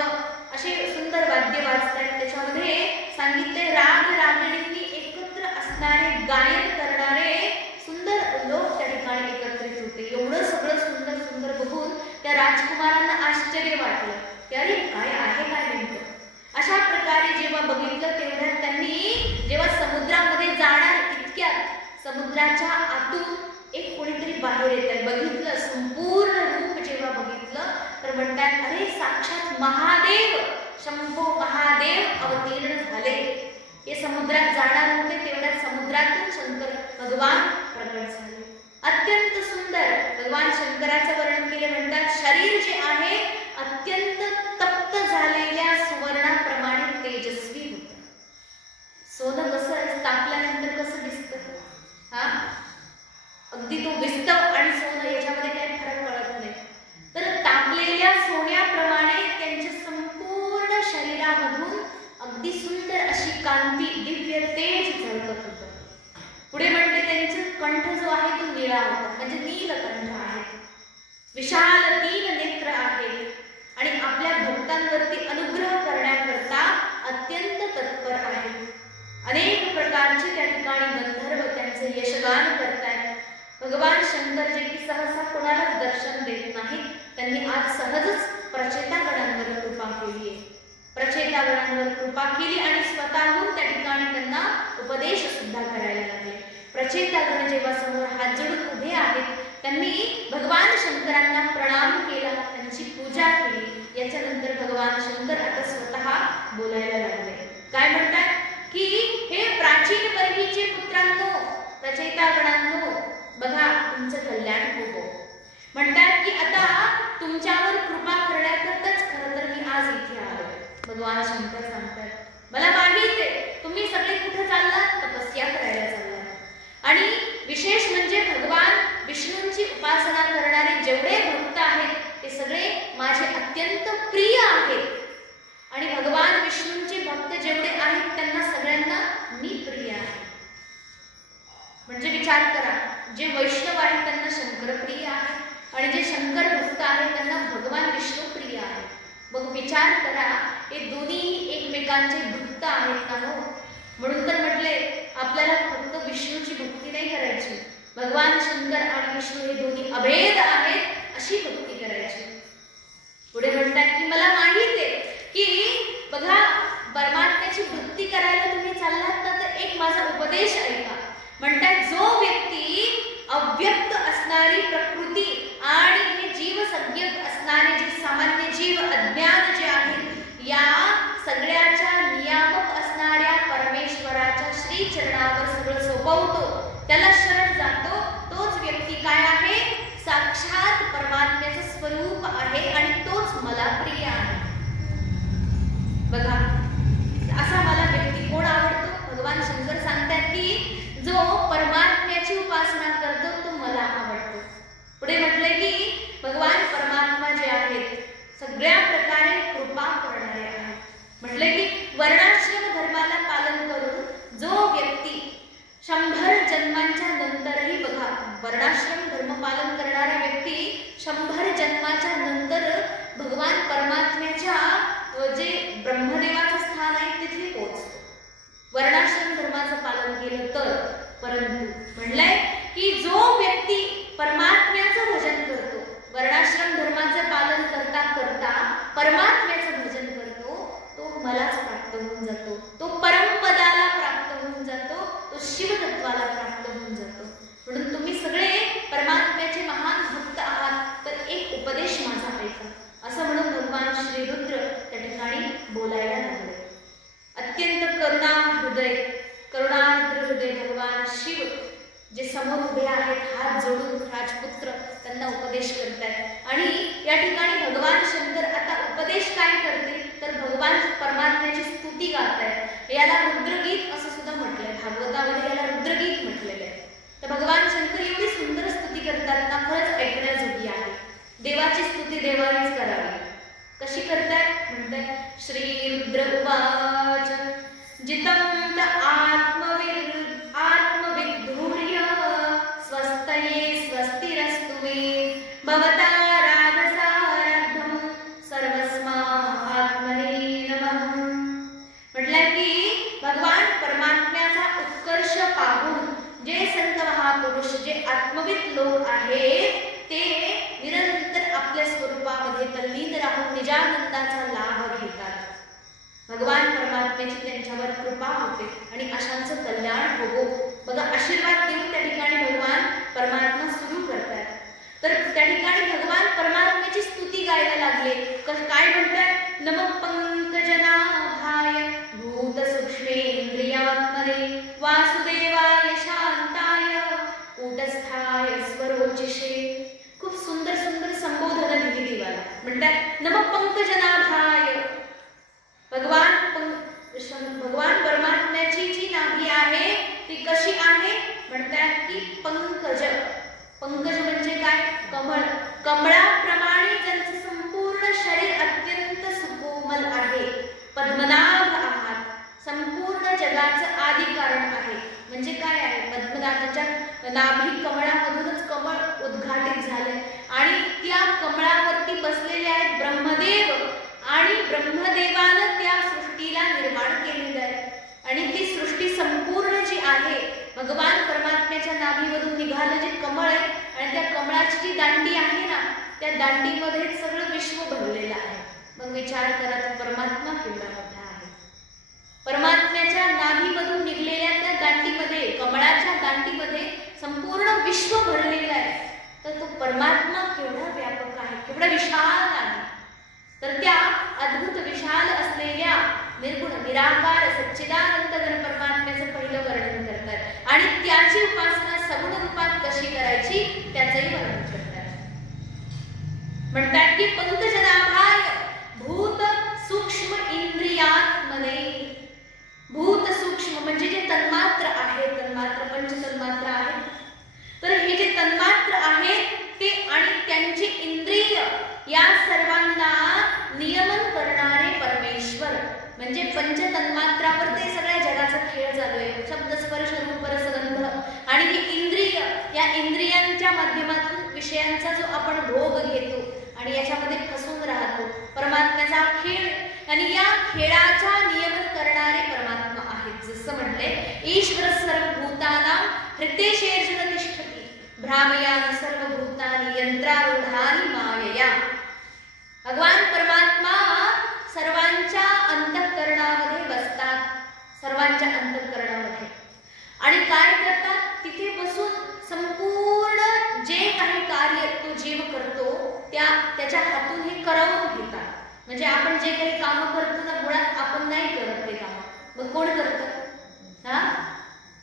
असे सुंदर वाद्य वाजतात. त्याच्यामध्ये सांगितले राग रागिणींनी एकत्र असणारे, गायन करणारे सुंदर लोक त्या ठिकाणी एकत्रित होते. एवढं सगळं सुंदर सुंदर बघून त्या राजकुमारांना आश्चर्य वाटलं की अरे काय आहे काय नेमकं. अशा प्रकारे जेव्हा बघितलं तेवढ्यात त्यांनी जेव्हा समुद्रामध्ये जाणार इतक्यात समुद्राच्या आतून एक कोणीतरी बाहेर येत आहे. बघितलं संपूर्ण रूप जेव्हा बघितलं तर म्हणतात अरे साक्षात महादेव, शंभो महादेव अवतीर्ण झाले. हे समुद्रात जाणार होते तेवढ्यात समुद्रातून शंकर भगवान प्रकट झाले. अत्यंत सुंदर भगवान शंकराचं वर्णन केले. म्हणतात शरीर जे आहे अत्यंत तप्त झालेल्या सुवर्णाप्रमाणे तेजस्वी होतं. सोनं कसं तापल्यानंतर कसं दिसतं, हा अगदी तो विस्तव आणि सोनं याच्यामध्ये काही फरक कळत नाही. तर तापलेल्या सोन्याप्रमाणे त्यांच्या संपूर्ण शरीरामधून अगदी सुंदर अशी कांती, दिव्य तेज झळकत होतं. पुढे म्हणते त्यांचं कंठ जो आहे तो निळा होता, म्हणजे नीलकंठ आहे. विशाल 3 नेत्र आहेत. त्यांच्यावरती अनुग्रह करण्याकरता अत्यंत तत्पर आहे. अनेक प्रकारचे त्या ठिकाणी गंधर्व त्यांचे यशगान करतायत. भगवान शंकर जे की सहसा कोणालाच दर्शन देत नाही, त्यांनी आज सहजच प्रचेतागणांवर कृपा केली आहे. प्रचेतागणांवर कृपा केली आणि स्वतःहून त्या ठिकाणी त्यांना उपदेश सुद्धा करायला लागले. प्रचेतागण जेव्हा समोर हात जोडून उभे आहेत, त्यांनी भगवान शंकरांना प्रणाम केला, त्यांची पूजा केली. याच्यानंतर भगवान शंकर आता स्वतः बोलायला लागले. काय म्हणतात की हे प्राचीन वर्गीचे पुत्रांनो, प्रचेतागणांनो, बघा तुमचं कल्याण हो. म्हणतात की आता तुमच्यावर कृपा करण्याकरताच खरं तर मी आज इथे आलो. भगवान शंकर सांगतात, मला माहित आहे तुम्ही सगळे कुठे चाललात, तपस्या करायला चाललात. आणि विशेष म्हणजे भगवान विष्णूंची उपासना करणारे जेवढे भक्त आहेत ते सगळे माझे अत्यंत प्रिय आहेत. आणि भगवान विष्णूंचे भक्त जेवढे आहेत त्यांना सगळ्यांना मी प्रिय आहे. म्हणजे विचार करा, जे वैष्णव आहेत त्यांना शंकर प्रिय आहे आणि जे शंकर भक्त आहेत त्यांना भगवान विष्णू प्रिय आहे. मग विचार करा, हे दोन्ही एकमेकांचे भक्त आहेत ना हो. म्हणून तर म्हटले आपल्याला फक्त विष्णूची भक्ती नाही करायची, भगवान शंकर आणि विष्णू हे दोन्ही अभेद आहेत अशी भक्ती करायची. पुढे म्हणतात की मला माहित आहे की बघा परमात्म्याची भक्ती करायला तुम्ही चाललात ना, तर एक माझा उपदेश ऐका. म्हणतात जो व्यक्ती अव्यक्त असणारी प्रकृती आणि हे जीव संज्ञक असणारे जे सामान्य जीव अज्ञान जे आहे, या सगळ्याच्या नियामक असणाऱ्या परमेश्वराच्या श्री चरणावर सगळं सोपवतो, त्याला शरण जातो, तोच व्यक्ती काय आहे, साक्षात परमात्म्याचं स्वरूप आहे आणि तोच मला प्रिय आहे. बघा असा मला व्यक्ती कोण आवडतो. भगवान शंकर सांगतात की जो परमात्म्याची उपासना करतो तो मला आवडतो. पुढे म्हटले की भगवान परमात्मा जे आहेत सगळ्या प्रकारे कृपा करणारे आहेत. म्हटले की वर्णाश्रम धर्माला पालन करून जो व्यक्ती 100 जन्मांच्या नंतरही, बघा वर्णाश्रम धर्म पालन करणारा व्यक्ती 100 जन्माच्या नंतर भगवान परमात्म्याच्या जे ब्रह्मदेवाचं स्थान आहे तिथे पोहोचतो, वर्णाश्रम धर्माचं पालन केलं तर. परंतु म्हणलंय की जो व्यक्ती परमात्म्याचं भजन करतो, वर्णाश्रम धर्माचं पालन करता करता परमात्म्याचं भजन करतो, तो मलाच प्राप्त होऊन जातो, तो परमपदाला प्राप्त होऊन जातो, तो शिवतत्वाला प्राप्त होऊन जातो. म्हणून तुम्ही सगळे परमात्म्याचे महान भक्त आहात, तर एक उपदेश माझा ऐका, असं म्हणून भगवान श्री रुद्र त्या ठिकाणी बोलायला लागले. अत्यंत करुणार्द्र हृदय भगवान शिव जे समोर उभे आहेत, हात जोडून राजपुत्र त्यांना उपदेश करतात. आणि या ठिकाणी भगवान शंकर आता उपदेश काय करतील तर भगवान परमात्म्याची स्तुती गातायत. याला रुद्रगीत असं सुद्धा म्हटलंय, भागवतामध्ये याला रुद्रगीत म्हटलेलं आहे. तर भगवान शंकर एवढी सुंदर स्तुती करतात ना, खरंच ऐकण्याजोगी आहे. देवाची स्तुती देवानेच करावी. कशी करतात म्हणतात, श्री रुद्र उवाच जितं आत्मविद्धूर्य स्वस्तये स्वस्तिरस्तु मे भवता राधसारब्धं सर्वस्मात्मने नमः. म्हटलं की भगवान परमात्म्याचा उत्कर्ष पाहून जे संत महापुरुष, जे आत्मविद लोक आहेत, ते निरंतर आपल्या स्वरूपामध्ये तल्लीन राहून निजानंदाचा लाभ घेतात. भगवान परमात्म्याची त्यांच्यावर कृपा होते आणि अशांचं कल्याण होवो. बघा आशीर्वाद देऊन त्या ठिकाणी भगवान परमात्मा सुरू करतात. तर त्या ठिकाणी भगवान परमात्म्याची स्तुती गायला लागले. काय म्हणतात, नमः पंकजनाभाय भूत सूक्ष्मेंद्रियात्मने वासुदेवाय शांताय कूटस्थाय स्वरोचिषे. खूप सुंदर सुंदर संबोधन दिली देवाला. म्हणतात नमः पंकजनाभाय. भगवान परमात्म्याची जी नाभी आहे ती कशी आहे म्हणतात की पंकज. पंकज म्हणजे काय, कमळ. कमळाप्रमाणे त्यांचे संपूर्ण शरीर अत्यंत सुकोमल आहे. पद्मनाभ आहात. संपूर्ण जगाचं आदी कारण आहे. म्हणजे काय आहे, पद्मनाभाच्या नाभी कमळामधूनच कमळ उद्घाटित झाले आणि त्या कमळावरती बसलेले आहेत ब्रह्मदेव आणि ब्रह्मदेवानं त्या सृष्टीला निर्माण केलेलं आहे. आणि ती सृष्टी संपूर्ण जी आहे, भगवान परमात्म्याच्या नाभीमधून निघालं जे कमळ आहे आणि त्या कमळाची जी दांडी आहे ना, त्या दांडीमध्ये सगळं विश्व भरलेलं आहे. मग विचार करा, तो परमात्मा केवढा मोठा आहे. परमात्म्याच्या नाभीमधून निघलेल्या त्या दांडीमध्ये, कमळाच्या दांडीमध्ये संपूर्ण विश्व भरलेलं आहे. तर तो परमात्मा केवढा व्यापक आहे, केवढा विशाल आहे. तर त्या अद्भुत विशाल असलेल्या निर्गुण निराकार सच्चिदानंद घन परमात्म्याचं पहिलं वर्णन करतात आणि त्याची उपासना सगुण रूपात कशी करायची त्याचंही वर्णन करतात. म्हणतात की पंचजनाभाय भूत सूक्ष्म इंद्रियात्मने. भूत सूक्ष्म म्हणजे जे तन्मात्र आहे, तन्मात्र पंच तन्मात्र आहे. तर हे जे तन्मात्र आहेत ते आणि त्यांची इंद्रिय या सर्वांना नियमन करणारे परमेश्वर म्हणजे पंच तन्मात्रावर ते सगळ्या जगाचा खेळ चालू आहे. शब्द स्पर्श रूप रस गंध आणि ही इंद्रिय, या इंद्रियांच्या माध्यमातून विषयांचा जो आपण भोग घेतो आणि याच्यामध्ये फसून राहतो, परमात्म्याचा खेळ. आणि या खेळाचा नियमन करणारे परमात्मा आहेत. जसं म्हटले ईश्वर सर्वभूतानां हृदयेषु तिष्ठति भ्रामयान सर्वभूतानि यंत्रारूढानि मायया. भगवान परमात्मा सर्वांच्या अंतःकरणामध्ये बसतात, सर्वांच्या अंतःकरणामध्ये. आणि काय करतात, तिथे बसून संपूर्ण जे काही कार्य तो जीव करतो त्याच्या हातून हे करवून घेतात. म्हणजे आपण जे काही कामं करतो ना, मुळात आपण नाही करत ते काम, मग कोण करतं? हा,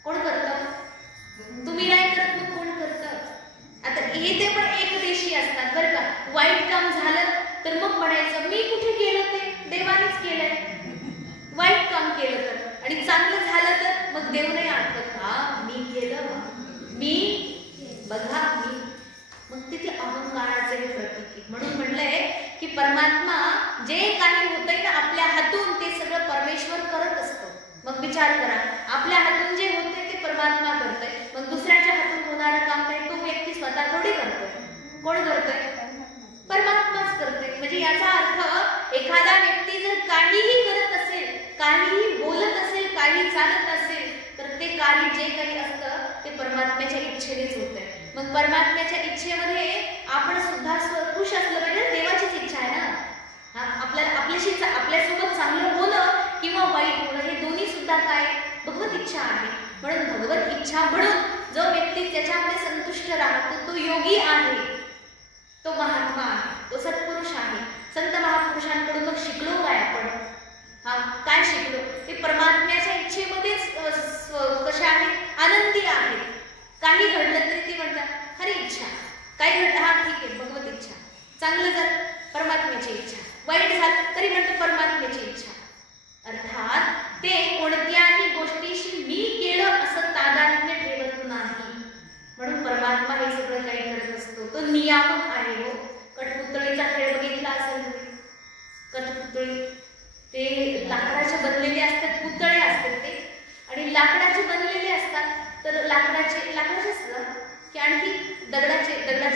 कोण करतं? तुम्ही नाही करत, मग कोण करतं? आता हे ते पण एकदेशी असतात बरं का. वाईट काम झालं तर मग म्हणायचं मी कुठे केलं, ते देवानेच केलंय. वाईट काम केलं तर, आणि चांगलं झालं तर मग देव नाही आठवत, हा मी केलं, मी बघा मी. मग तिथे अहंकाराचे प्रतीक आहे. म्हणून म्हटलंय की परमात्मा जे काही होतंय ना आपल्या हातून ते सगळं परमेश्वर करत असतो. मग विचार करा, आपल्या हातून जे होते ते परमात्मा करतोय, मग दुसऱ्याच्या हातून होणारं काम काय तो व्यक्ती स्वतः थोडी करतोय, कोण करतोय? परमात्माच करतोय. म्हणजे याचा अर्थ एखादा व्यक्ती जर काहीही करत असेल, काहीही बोलत असेल, काही चालत असेल, तर ते कार्य जे काही असतं ते परमात्म्याच्या इच्छेनेच होतंय. मग परमात्म्याच्या इच्छेमध्ये आपण सुद्धा खुश असलं पाहिजे. देवाचीच इच्छा आहे ना, आपल्यासोबत चांगलं होणं किंवा वाईट होणं हे दोन्ही सुद्धा काय भगवत इच्छा आहे. म्हणून भगवत इच्छा म्हणून जो व्यक्ती त्याच्यामध्ये संतुष्ट राहतो तो योगी आहे, तो महात्मा आहे, तो सत्पुरुष आहे. संत महापुरुषांकडून मग शिकलो काय आपण? हा, काय शिकलो? ते परमात्म्याच्या इच्छेमध्येच कशा आहेत? आनंदी आहेत. काही घडलं तरी ते म्हणतात खरी इच्छा, काही घडलं हा ठीक आहे भगवत इच्छा, चांगलं झालं परमात्म्याची इच्छा, वाईट झालं तरी म्हणतात परमात्म्याची इच्छा. अर्थात ते कोणत्याही गोष्टीशी मी केलं असं तादात्म्य ठेवत नाही. म्हणून परमात्मा हे सगळं काही करत असतो, तो नियामक आहे. हो, कठपुतळीचा खेळ बघितला असेल तुम्ही. कठपुतळी ते लाकडाचे बनलेले असतात, पुतळे असतात ते, आणि लाकडाचे बनलेले असतात. तर लाकडाचे असतात की आणखी दगडाचे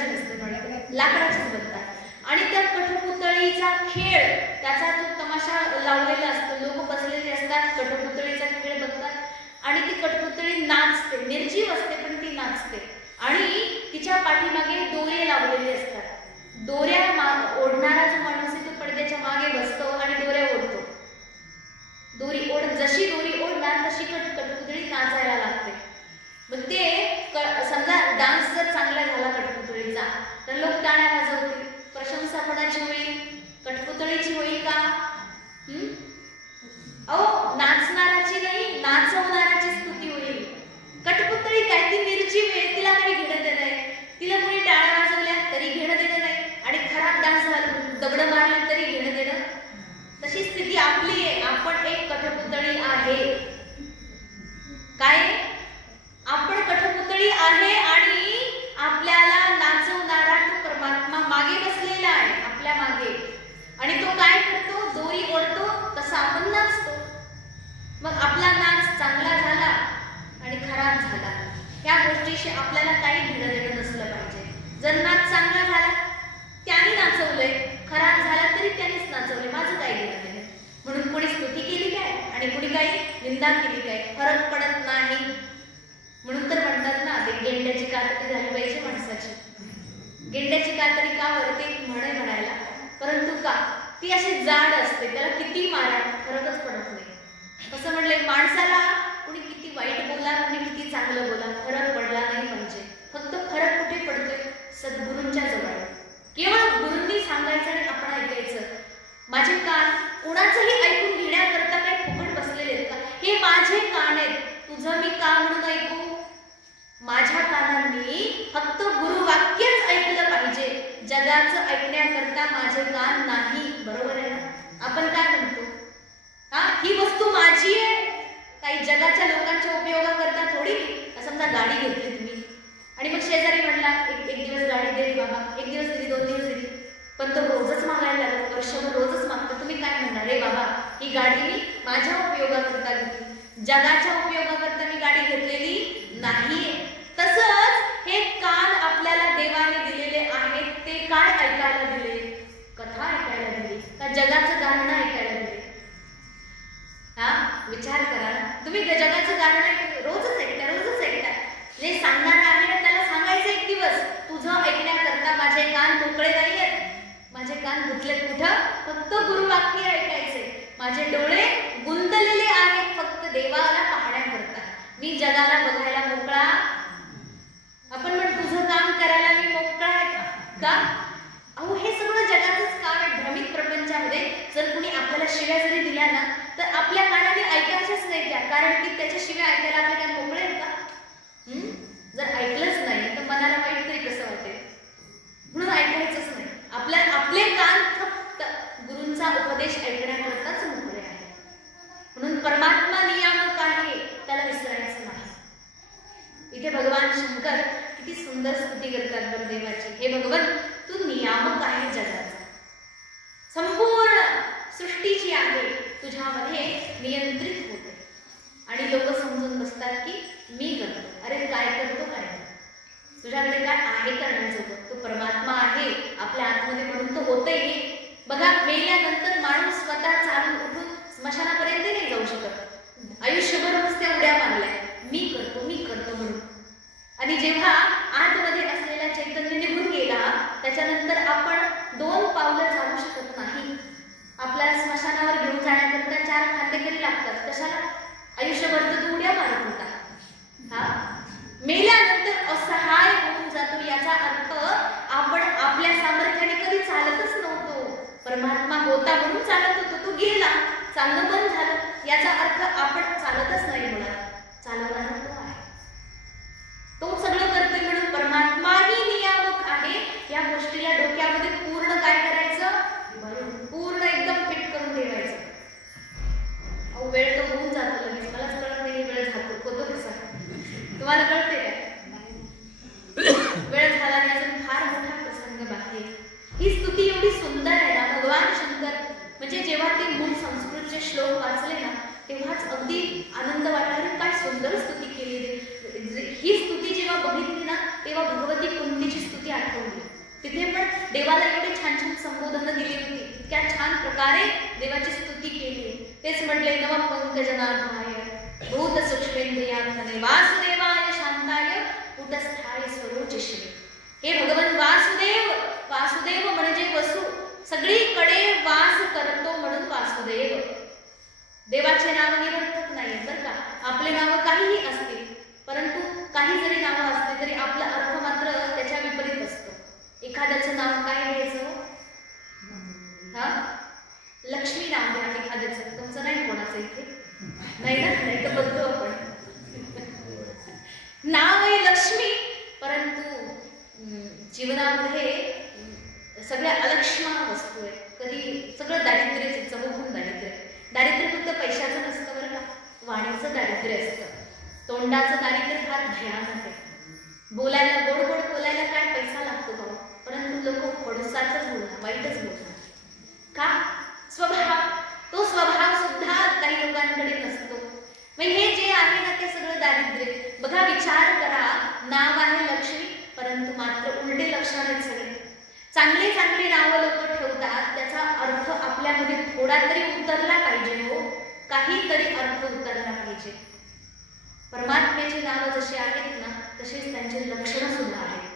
नसते, म्हणजे लाकडाचेच बनतात. आणि त्या कठपुतळीचा खेळ, त्याचा जो तमाशा लावलेला असतो, लोक बसलेले असतात, कठपुतळीचा खेळ बघतात आणि ती कठपुतळी नाचते, निर्जीव असते पण ती नाचते. आणि तिच्या पाठीमागे दोरे लावलेले असतात. दोऱ्या ओढणारा जो माणूस आहे तो पडद्याच्या मागे बसतो आणि दोऱ्या ओढतो. दोरी जशी दोरी ओढणार तशी कठपुतळी नाचायला लागते. मग ते समजा डान्स जर चांगला झाला कठपुतळीचा तर लोक टाळ्या वाजवतील. प्रशंसा कोणाची होईल? कठपुतळीची होईल का? अहो, नाचणाराची नाही, नाचवणाराची स्तुती होईल. कठपुतळी काय, ती निर्जीव आहे, तिला काही घेणं देणं नाही. तिला कोणी टाळ्या वाजवल्या तरी घेणं देणं नाही, आणि खराब डान्स झाला, दगड मारले तरी घेणं देणं. तशी स्थिती आपली आहे. आपण एक कठपुतळी आहे. काय? आपण कठपुतळी आहे आणि आपल्याला नाचवणारा तो परमात्मा मागे बसलेला आहे, आपल्या मागे. आणि तो काय करतो? दोरी ओढतो, तसा आपण नाचतो. मग आपला नाच चांगला झाला आणि खराब झाला, ह्या गोष्टीशी आपल्याला काही घेणं देणं नसलं पाहिजे. जर नाच चांगला झाला, त्याने नाचवलंय, खराब झाला तरी त्यानेच नाचवलंय, माझं काय आणि कुणी काही निंदा केली काय, फरक पडत नाही. म्हणून तर म्हणतात ना, ते गेंड्याची कातडी झाली पाहिजे माणसाची. गेंड्याची कातडी का वरती म्हणे म्हणायला, परंतु का ती अशी जाड असते, त्याला किती मारा फरकच पडत नाही. असं म्हणले माणसाला कुणी किती वाईट बोला, कुणी किती चांगलं बोला, फरक पडला नाही पाहिजे. फक्त फरक कुठे पडतोय, सद्गुरूंच्या जवळ. केवळ गुरूंनी सांगायचं आणि आपण ऐकायचं. माझे कान कोणाचंही ऐकून घेण्याकरता काही फुकट बसलेले आहेत का? हे माझे कान आहेत, तुझं मी का म्हणून ऐकू? माझ्या कानांनी फक्त गुरुवाक्यच ऐकलं पाहिजे, जगाचं ऐकण्याकरता माझे कान नाही. बरोबर आहे ना? आपण काय म्हणतो, हा ही वस्तू माझी आहे, काही जगाच्या लोकांच्या उपयोगाकरता थोडी. समजा गाडी घेतली तुम्ही आणि मग शेजारी म्हणला एक दिवस गाडी दे बाबा, एक दिवस दिली, 2 दिवस दिली, पण तो रोजच मागायला लागला, वर्षभर रोजच मागतो. तुम्ही काय म्हणणार, रे बाबा ही गाडी मी माझ्या उपयोगाकरता घेतली, जगाच्या उपयोगाकरता मी गाडी घेतलेली नाहीये. तसंच हे कान आपल्याला देवाने दिलेले आहेत, ते काय ऐकायला दिले? कथा ऐकायला दिली का जगाचं गाणं ऐकायला दिले? हा विचार करा ना. तुम्ही जगाचं गाणं रोजच ऐकता, रोजच ऐकता. जे सांगणार आहे ना त्याला सांगायचं एक दिवस, तुझं ऐकण्याकरता माझे कान मोकळे नाही आहेत, माझे कान गुंतलेत कुठं? फक्त गुरुवाक्य ऐकायचे. माझे डोळे गुंतलेले आहेत फक्त देवाला पाहण्याकरता. मी जगाला बघायला मोकळा. आपण म्हण तुझं काम करायला मी मोकळा आहे का? अहो हे सगळं जगाचंच काम आहे. भ्रमित प्रपंचामध्ये जर कुणी आपल्याला शिव्या जरी दिल्या ना, तर आपल्या कानाने ऐकायच्याच नाही त्या, कारण की त्याच्या शिव्या ऐकायला आपल्या काय मोकळे आहेत का? जर ऐकलंच नाही तर मनाला वाईट तरी कसं वाटेल, म्हणून ऐकायचंच नाही. आपले कान फक्त गुरूंचा उपदेश ऐकण्याकरताच मोकळे आहे. म्हणून परमात्मा नियामक आहे, त्याला विसरायचं नाही. इथे भगवान शंकर किती सुंदर स्तुती करतात बरं देवाची. हे भगवन, तू नियामक आहे जगाचा, संपूर्ण सृष्टी जी आहे तुझ्यामध्ये नियंत्रित होते. आणि लोक समजून बसतात की मी करतो. अरे काय करतो, काय तुझ्याकडे काय आहे करण्याचं? तो परमात्मा आहे आपल्या आतमध्ये, म्हणून तो होतही. बघा मेल्यानंतर माणूस स्वतः चालून उठून स्मशानापर्यंत नाही जाऊ शकत. आयुष्यभर नुसत्या उड्या मारल्या, मी करतो म्हणून. आणि जेव्हा आतमध्ये असलेला चैतन्य निघून गेला त्याच्यानंतर आपण 2 पावलं चालू शकत नाही. आपल्याला स्मशानावर घेऊन जाण्याकरता 4 खांदेकरी लागतात. कशाला? आयुष्यभर तर उड्या मारत होता. हा मेल्यानंतर असहाय होऊन जातो. याचा अर्थ आपण आपल्या सामर्थ्याने कधी चालतच नव्हतो. परमात्मा होता म्हणून चालत होतो, तो गेला, चालणं बंद झालं. याचा अर्थ आपण चालतच नाही होणार. चालवणारा तो आहे, तो सगळं करतोय. म्हणून परमात्माही नियामक आहे. या गोष्टीला डोक्यामध्ये पूर्ण काय करायचं, पूर्ण एकदम फिट करून ठेवायचं. अहो वेळ तर होऊन जातो लगेच, मलाच कळत नाही वेळ होतो कसा. तुम्हाला कळते काय? वेळ झाला नाही, अजून फार मोठा प्रसंग बाकी. ही स्तुती एवढी सुंदर आहे ना. भगवान शंकर म्हणजे जेव्हा ते मूळ संस्कृतचे श्लोक वाचले ना, तेव्हाच अगदी आनंद वाटला. काय सुंदर स्तुती केली. ही स्तुती जेव्हा बघितली ना, तेव्हा भगवती कुंतीची स्तुती आठवली. तिथे पण देवाला एवढे छान छान संबोधन दिली होती, इतक्या छान प्रकारे देवाची स्तुती केली. तेच म्हटले, नमः पंकजनाभाय भूत सूक्ष्मेंद्रियात्मने वासुदेवाय शांताय कुटस्थाय स्वरोचिषे. हे भगवान वासुदेव, वासुदेव म्हणजे वसु, सगळीकडे वास करतो म्हणून वासुदेव. देवाचे नाव निरर्थक नाही बरं का. आपले नाव काहीही असतील, परंतु काही जरी नावं असते तरी आपला अर्थ मात्र त्याच्या विपरीत असतो. एखाद्याचं नाव काय घ्यायचं? हा लक्ष्मी नाव घ्या एखाद्याचं. तुमचं नाही कोणाचं इथे नाही ना, नाही तर बघतो आपण. नाव आहे लक्ष्मी, परंतु जीवनामध्ये सगळ्या अलक्ष्मा वस्तू आहेत. कधी सगळं दारिद्र्यच, चमकून दारिद्र्य. दारिद्र्य फक्त पैशाचं नसतं बरं का, वाणीचं दारिद्र्य असतं. तोंडाचं दारिद्र्य फार भयानक आहे. बोलायला गोड गोड बोलायला काय पैसा लागतो का? परंतु लोक खडूसाचंच बोलतात, वाईटच बोलतात. का? स्वभाव. तो स्वभाव सुद्धा काही लोकांकडे नसतो. म्हणजे हे जे आहे ना ते सगळं दारिद्र्य. बघा विचार करा, नाव आहे लक्ष्मी, परंतु मात्र उलटे लक्षण आहेत सगळे. चांगले चांगले नावं लोक ठेवतात, त्याचा अर्थ आपल्यामध्ये थोडा तरी उतरला पाहिजे हो. काहीतरी अर्थ उतरला पाहिजे. परमात्म्याची नावं जशी आहेत ना तशीच त्यांची लक्षणं सुद्धा आहेत.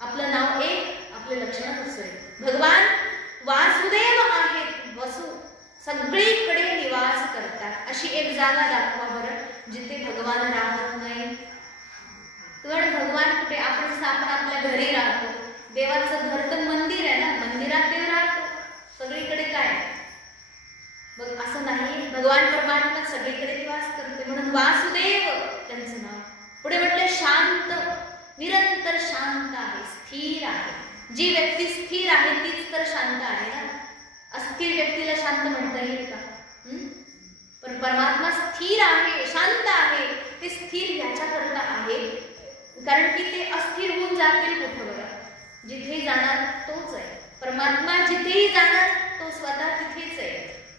आपलं नाव एक, आपले लक्षण दुसरे. भगवान वासुदेव आहेत, वसु सगळीकडे निवास करतात. अशी एक जागा दाखवा बरं जिथे भगवान राहत नाही. तुम्हाला भगवान कुठे? आपण आपल्या घरी राहतो. देवाचं घर तर मंदिर आहे ना, मंदिरात देव राहतो. सगळीकडे काय? मग असं नाही. भगवान परमात्मा सगळीकडे निवास करते म्हणून वासुदेव त्यांचं नाव. पुढे म्हटलं शांत, निरंतर शांत आहे, स्थिर आहे. जी व्यक्ती स्थिर आहे तीच तर शांत आहे ना. अस्थिर व्यक्तीला शांत म्हणता येईल का? पण परमात्मा स्थिर आहे, शांत आहे. ते स्थिर याच्याकरता आहे कारण की ते अस्थिर होऊन जातील कुठं बघा. जिथे जाणार तोच आहे परमात्मा. जिथेही जाणार तो स्वतः तिथेच आहे.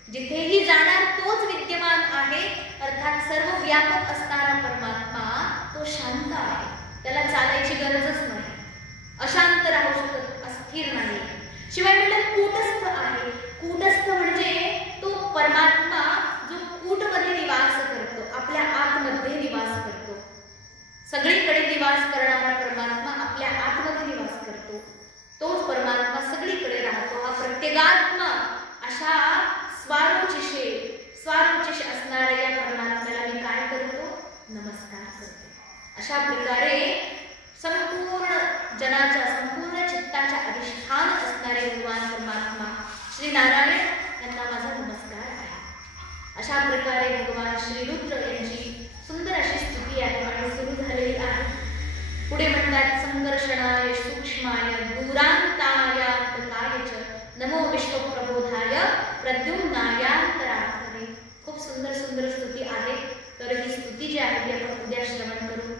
जिथेही जाणार तोच विद्यमान आहे. अर्थात सर्व व्यापक असणारा परमात्मा तो शांत आहे. त्याला चालायची गरजच नाही. अशांत राहू शकत, अस्थिर नाही. शिवाय म्हटलं कूटस्थ आहे. कूटस्थ म्हणजे तो परमात्मा जो कूटमध्ये निवास करतो, आपल्या आतमध्ये निवास करतो. सगळीकडे निवास करणारा परमात्मा आपल्या आतमध्ये निवास करतो. तोच परमात्मा सगळीकडे राहतो. हा प्रत्येगात्मा अशा स्वारोचिष असणाऱ्या या परमात्म्याला मी काय करतो? नमस्कार करतो. अशा प्रकारे संपूर्ण जनाच्या, संपूर्ण चित्ताच्या अधिष्ठान असणारे भगवान परमात्मा श्री नारायण यांना माझा नमस्कार आहे. अशा प्रकारे भगवान श्री रुद्र यांची सुंदर अशी स्तुती आहे आणि सुरू झालेली आहे. पुढे म्हणतात संकर्षणाय सूक्ष्माय दूरांताय कायच नमो विश्वप्रबोधाय प्रद्युम्नायांतरात्मने. खूप सुंदर सुंदर स्तुती आहे. तर ही स्तुती जी आहे ती आपण उद्या श्रवण करू.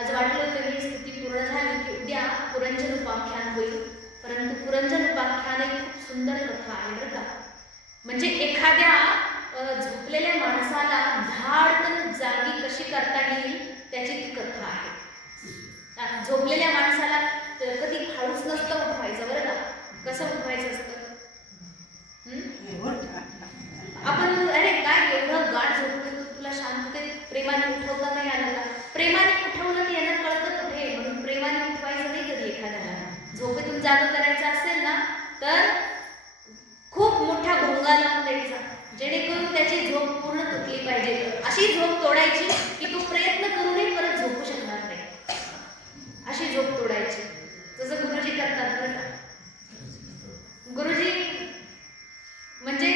आज वाटलं होतं ही स्तुती पूर्ण झाली की उद्या पुरंजन उपाख्यान होईल. परंतु पुरंजन उपाख्यान एक खूप सुंदर कथा आहे बरं का. म्हणजे एखाद्या झोपलेल्या माणसाला धाडकन जागी कशी करता येईल त्याची ती कथा आहे. झोपलेल्या माणसाला कधी हळूच नसतं उठवायचं बरं का. कसं उठवायचं असतं? आपण अरे काय एवढं गाढ झोपलं, तुला शांततेत प्रेमाने उठवता नाही आलं का? प्रेमाने उठवलं की यांना कळतं कुठे, म्हणून प्रेमाने उठवायचं नाही कधी एखाद्याला. झोपेतून जागं करायचं असेल ना तर खूप मोठा भोंगा लावून द्यायचा जेणेकरून त्याची झोप पूर्ण तुटली पाहिजे. अशी झोप तोडायची की तो प्रयत्न करूनही परत झोपू शकणार नाही. अशी झोप तोडायची जसं गुरुजी करतात बरं का. गुरुजी म्हणजे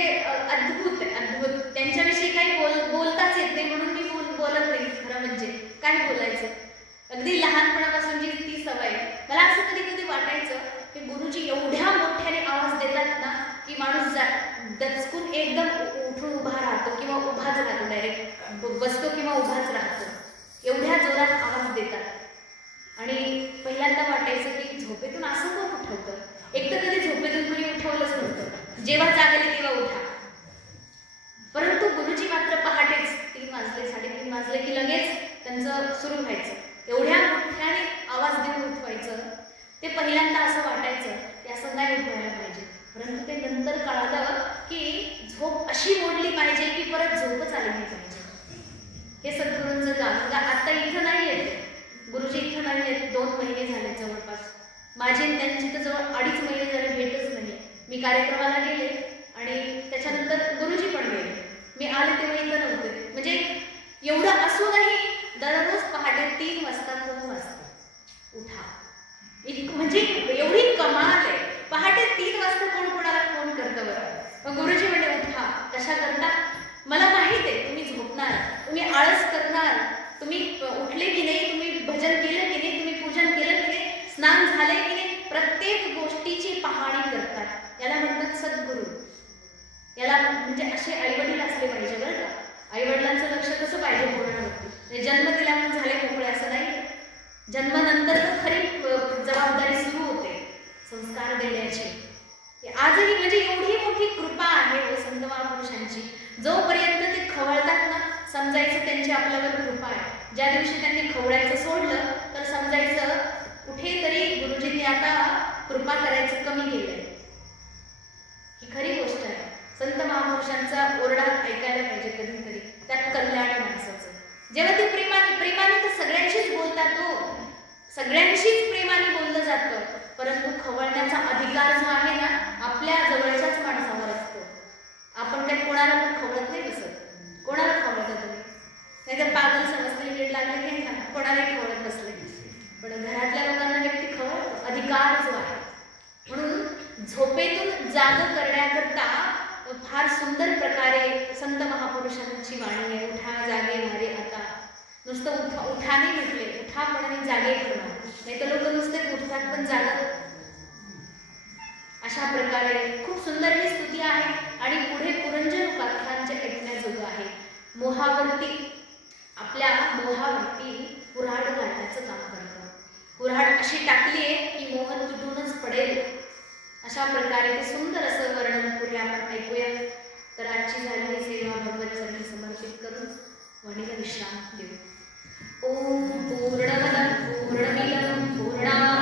अद्भुत अद्भुत. त्यांच्याविषयी काही बोलताच येत नाही म्हणून मी बोलत नाही. खरं म्हणजे काय बोलायचं. अगदी लहानपणापासून जी ती सवय. मला असं कधी कधी वाटायचं की गुरुजी एवढ्या मोठ्याने आवाज देतात ना की माणूस दचकून एकदम उठून उभा राहतो किंवा उभाच राहतो, डायरेक्ट बसतो किंवा उभाच राहतो. एवढ्या जोरात आवाज देतात. आणि पहिल्यांदा वाटायचं की झोपेतून असं कोण उठवतं. एक तर कधी झोपेतून कोणी उठवलंच नव्हतं. जेव्हा जागले तेव्हा उठा. परंतु गुरुजी मात्र पहाटेच 3 वाजले 3:30 वाजले की लगेच त्यांचं सुरू व्हायचं. एवढ्या मोठ्याने आवाज देऊन उठवायचं. ते पहिल्यांदा असं वाटायचं की असं नाही उठवायला पाहिजे. परंतु ते नंतर कळालं की झोप अशी मोडली पाहिजे की परत झोपच आली नाही पाहिजे. हे सद्गुरूंचं काम. आता इथं नाही येते गुरुजी, इथं नाही आहेत. 2 महिने झाले जवळपास. माझी त्यांची तर जवळ 2.5 महिने झाले भेटच नाही. मी कार्यक्रमाला गेले आणि त्याच्यानंतर गुरुजी पण गेले. मी आले तेव्हा इथं नव्हते. म्हणजे एवढं असूनही दररोज पहाटे 3 वाजता 4 वाजता उठा. म्हणजे एवढी कमाल आहे. पहाटे 3 वाजता कोण कोणाला फोन करतं बरं. मग गुरुजी म्हणजे उठा. कशा करता? मला माहित आहे तुम्ही झोपणार, तुम्ही आळस करणार, तुम्ही उठले की नाही, तुम्ही भजन केलं की नाही, तुम्ही पूजन केलं की नाही, स्नान झाले की नाही, प्रत्येक गोष्टीची पाहणी करतात. याला म्हणतात सद्गुरू. याला म्हणजे असे आईवडील असले पाहिजे बरं का. आईवडिलांचं लक्ष कसं पाहिजे पोरांवरती. जन्म दिला म्हणून झाले मोकळे असं नाही. जन्मानंतर तर खरी जबाबदारी सुरू होते संस्कार देण्याची. आजही म्हणजे एवढी मोठी कृपा आहे संत महापुरुषांची. जोपर्यंत ते खवळतात ना समजायचं त्यांची आपल्यावर कृपा आहे. ज्या दिवशी त्यांनी खवळायचं सोडलं तर समजायचं कुठेतरी गुरुजींनी आता कृपा करायचं कमी केलंय. ही खरी गोष्ट आहे. संत संत महापुरुषांचा ओरडा ऐकायला पाहिजे कधीतरी, त्यात कल्याण माणसाचं. जेव्हा ते प्रेमाने तर सगळ्यांशीच बोलतात, तो सगळ्यांशीच प्रेमाने बोललं जातं, परंतु खवळण्याचा अधिकार जो आहे ना आपल्या जवळच्याच माणसावर असतो. आपण काही कोणाला पण खवळत नाही बसत. कोणाला खवळता तुम्ही? नाही तर पागल समजले, वेळ लागले की नाही कोणालाही खवळत बसले, पण घरातल्या लोकांना व्यक्ती खवळतो, अधिकार जो आहे. म्हणून झोपेतून जाग करण्याकरता फार सुंदर प्रकारे संत महापुरुषांची वाणी आहे. उठा जागे मारे आता. नुसतं उठाने म्हटले, उठा पण जागे ठेवा, नाही तर लोक नुसतेच उठतात पण जागत. अशा प्रकारे खूप सुंदर ही स्तुती आहे. आणि पुढे पुरंजन उपाख्यानचे ऐकण्याजोगं आहे. मोहावरती, आपल्या मोहावरती कुऱ्हाड घालण्याचं काम करतं. कुऱ्हाड अशी टाकली आहे की मोह तुटूनच पडेल. अशा प्रकारे ते सुंदर असं वर्णन पुढे आपण ऐकूया. तर आजची झालेली सेवा भगवंतासाठी समर्पित करून वाणीला विश्राम देऊ. ओम पूर्णमदः पूर्णमिदं पूर्णात्